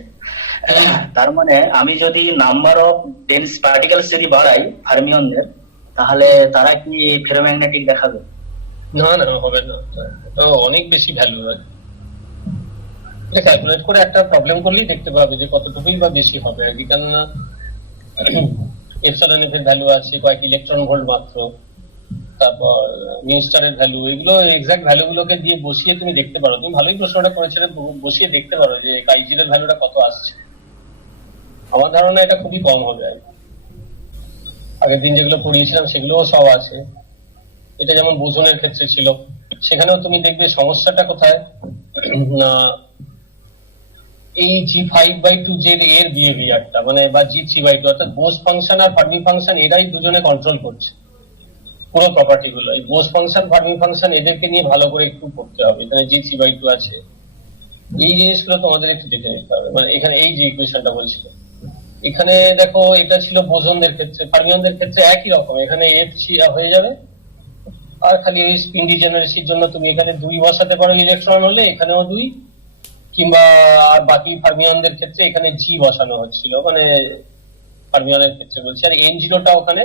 তার মানে আমি যদি নাম্বার অফ ডেন্স পার্টিকেলস যদি বাড়াই ফার্মিয়নদের, তাহলে তারা কি ফেরোম্যাগনেটিক দেখাবে? না না, হবে না, তো অনেক বেশি ভ্যালু হয়। এটা ক্যালকুলেট করে একটা প্রবলেম করলেই দেখতে পাবে যে কতটুকুই বা বেশি হবে আর কি। কেননা এপসাইলন এফ এর ভ্যালু আছে কয়েক ইলেকট্রন ভোল্ট মাত্র, তারপর মিনস্টারের ভ্যালু, এগুলো এক্সাক্ট ভ্যালু গুলোকে দিয়ে বসিয়ে তুমি দেখতে পারো। তুমি ভালোই প্রশ্নটা করেছিলে, বসিয়ে দেখতে পারো যে কাইজির ভ্যালুটা কত আসছে। আমার ধারণা এটা খুবই কম হবে। আগের দিন যেগুলো পড়িয়েছিলাম সেগুলোও সব আছে। এটা যেমন বোসনের ক্ষেত্রে ছিল, সেখানেও তুমি দেখবে সমস্যাটা কোথায় না, এই G5/2 যে এর বিহেভিয়ারটা মানে বা G3/2 অর্থাৎ বোস ফাংশন আর ফার্মি ফাংশন এরাই দুজনে কন্ট্রোল করছে পুরো প্রপার্টি গুলো। এই বোস ফাংশন ফার্মি ফাংশন এদেরকে নিয়ে ভালো করে একটু পড়তে হবে। এখানে G3/2 আছে, এই জিনিসগুলো তোমাদের একটু দেখে নিতে হবে। মানে এখানে এই যে ইকুয়েশনটা বলছিল, এখানে দেখো এটা ছিল বোসনদের ক্ষেত্রে, ফার্মিয়নদের ক্ষেত্রে একই রকম। এখানে F হয়ে যাবে, আর খালি এই স্পিন ডিজেনারেসির জন্য তুমি এখানে 2 বসাতে পারো ইলেকট্রন হলে, এখানেও 2, কিংবা আর বাকি ফার্মিয়নদের ক্ষেত্রে এখানে G বসানো হচ্ছিল, মানে ফার্মিয়নের ক্ষেত্রে বলছি। আর N0টা ওখানে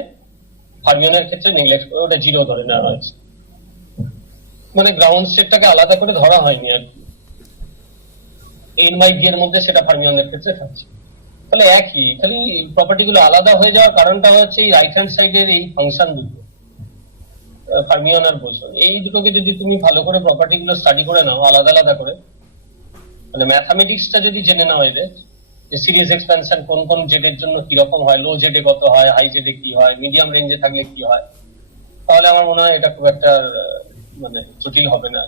ফার্মিয়নের ক্ষেত্রে নেগলেক্ট করে ওটা 0 ধরে নেওয়া হয়েছে, মানে গ্রাউন্ড স্টেটটাকে আলাদা করে ধরা হয়নি আর কি। N/G এর মধ্যে সেটা ফার্মিয়নের ক্ষেত্রে থাকছে। তাহলে একই, খালি প্রপার্টি গুলো আলাদা হয়ে যাওয়ার কারণটা হচ্ছে এই রাইট হ্যান্ড সাইডের এই ফাংশন দুটো, ফার্মিয়ন আর বোসন, এই দুটোকে যদি তুমি ভালো করে প্রপার্টি গুলো স্টাডি করে নাও আলাদা আলাদা করে, মানে ম্যাথামেটিক্সটা যদি জেনে নাও এদের, যে সিরিজ এক্সপ্যানশন কোন কোন জেড এর জন্য কি রকম হয়, লো জেড এ কত হয়, হাই জেড এ কি হয়, মিডিয়াম রেঞ্জে থাকলে কি হয়, তাহলে আমার মনে হয় এটা খুব একটা মানে জটিল হবে না।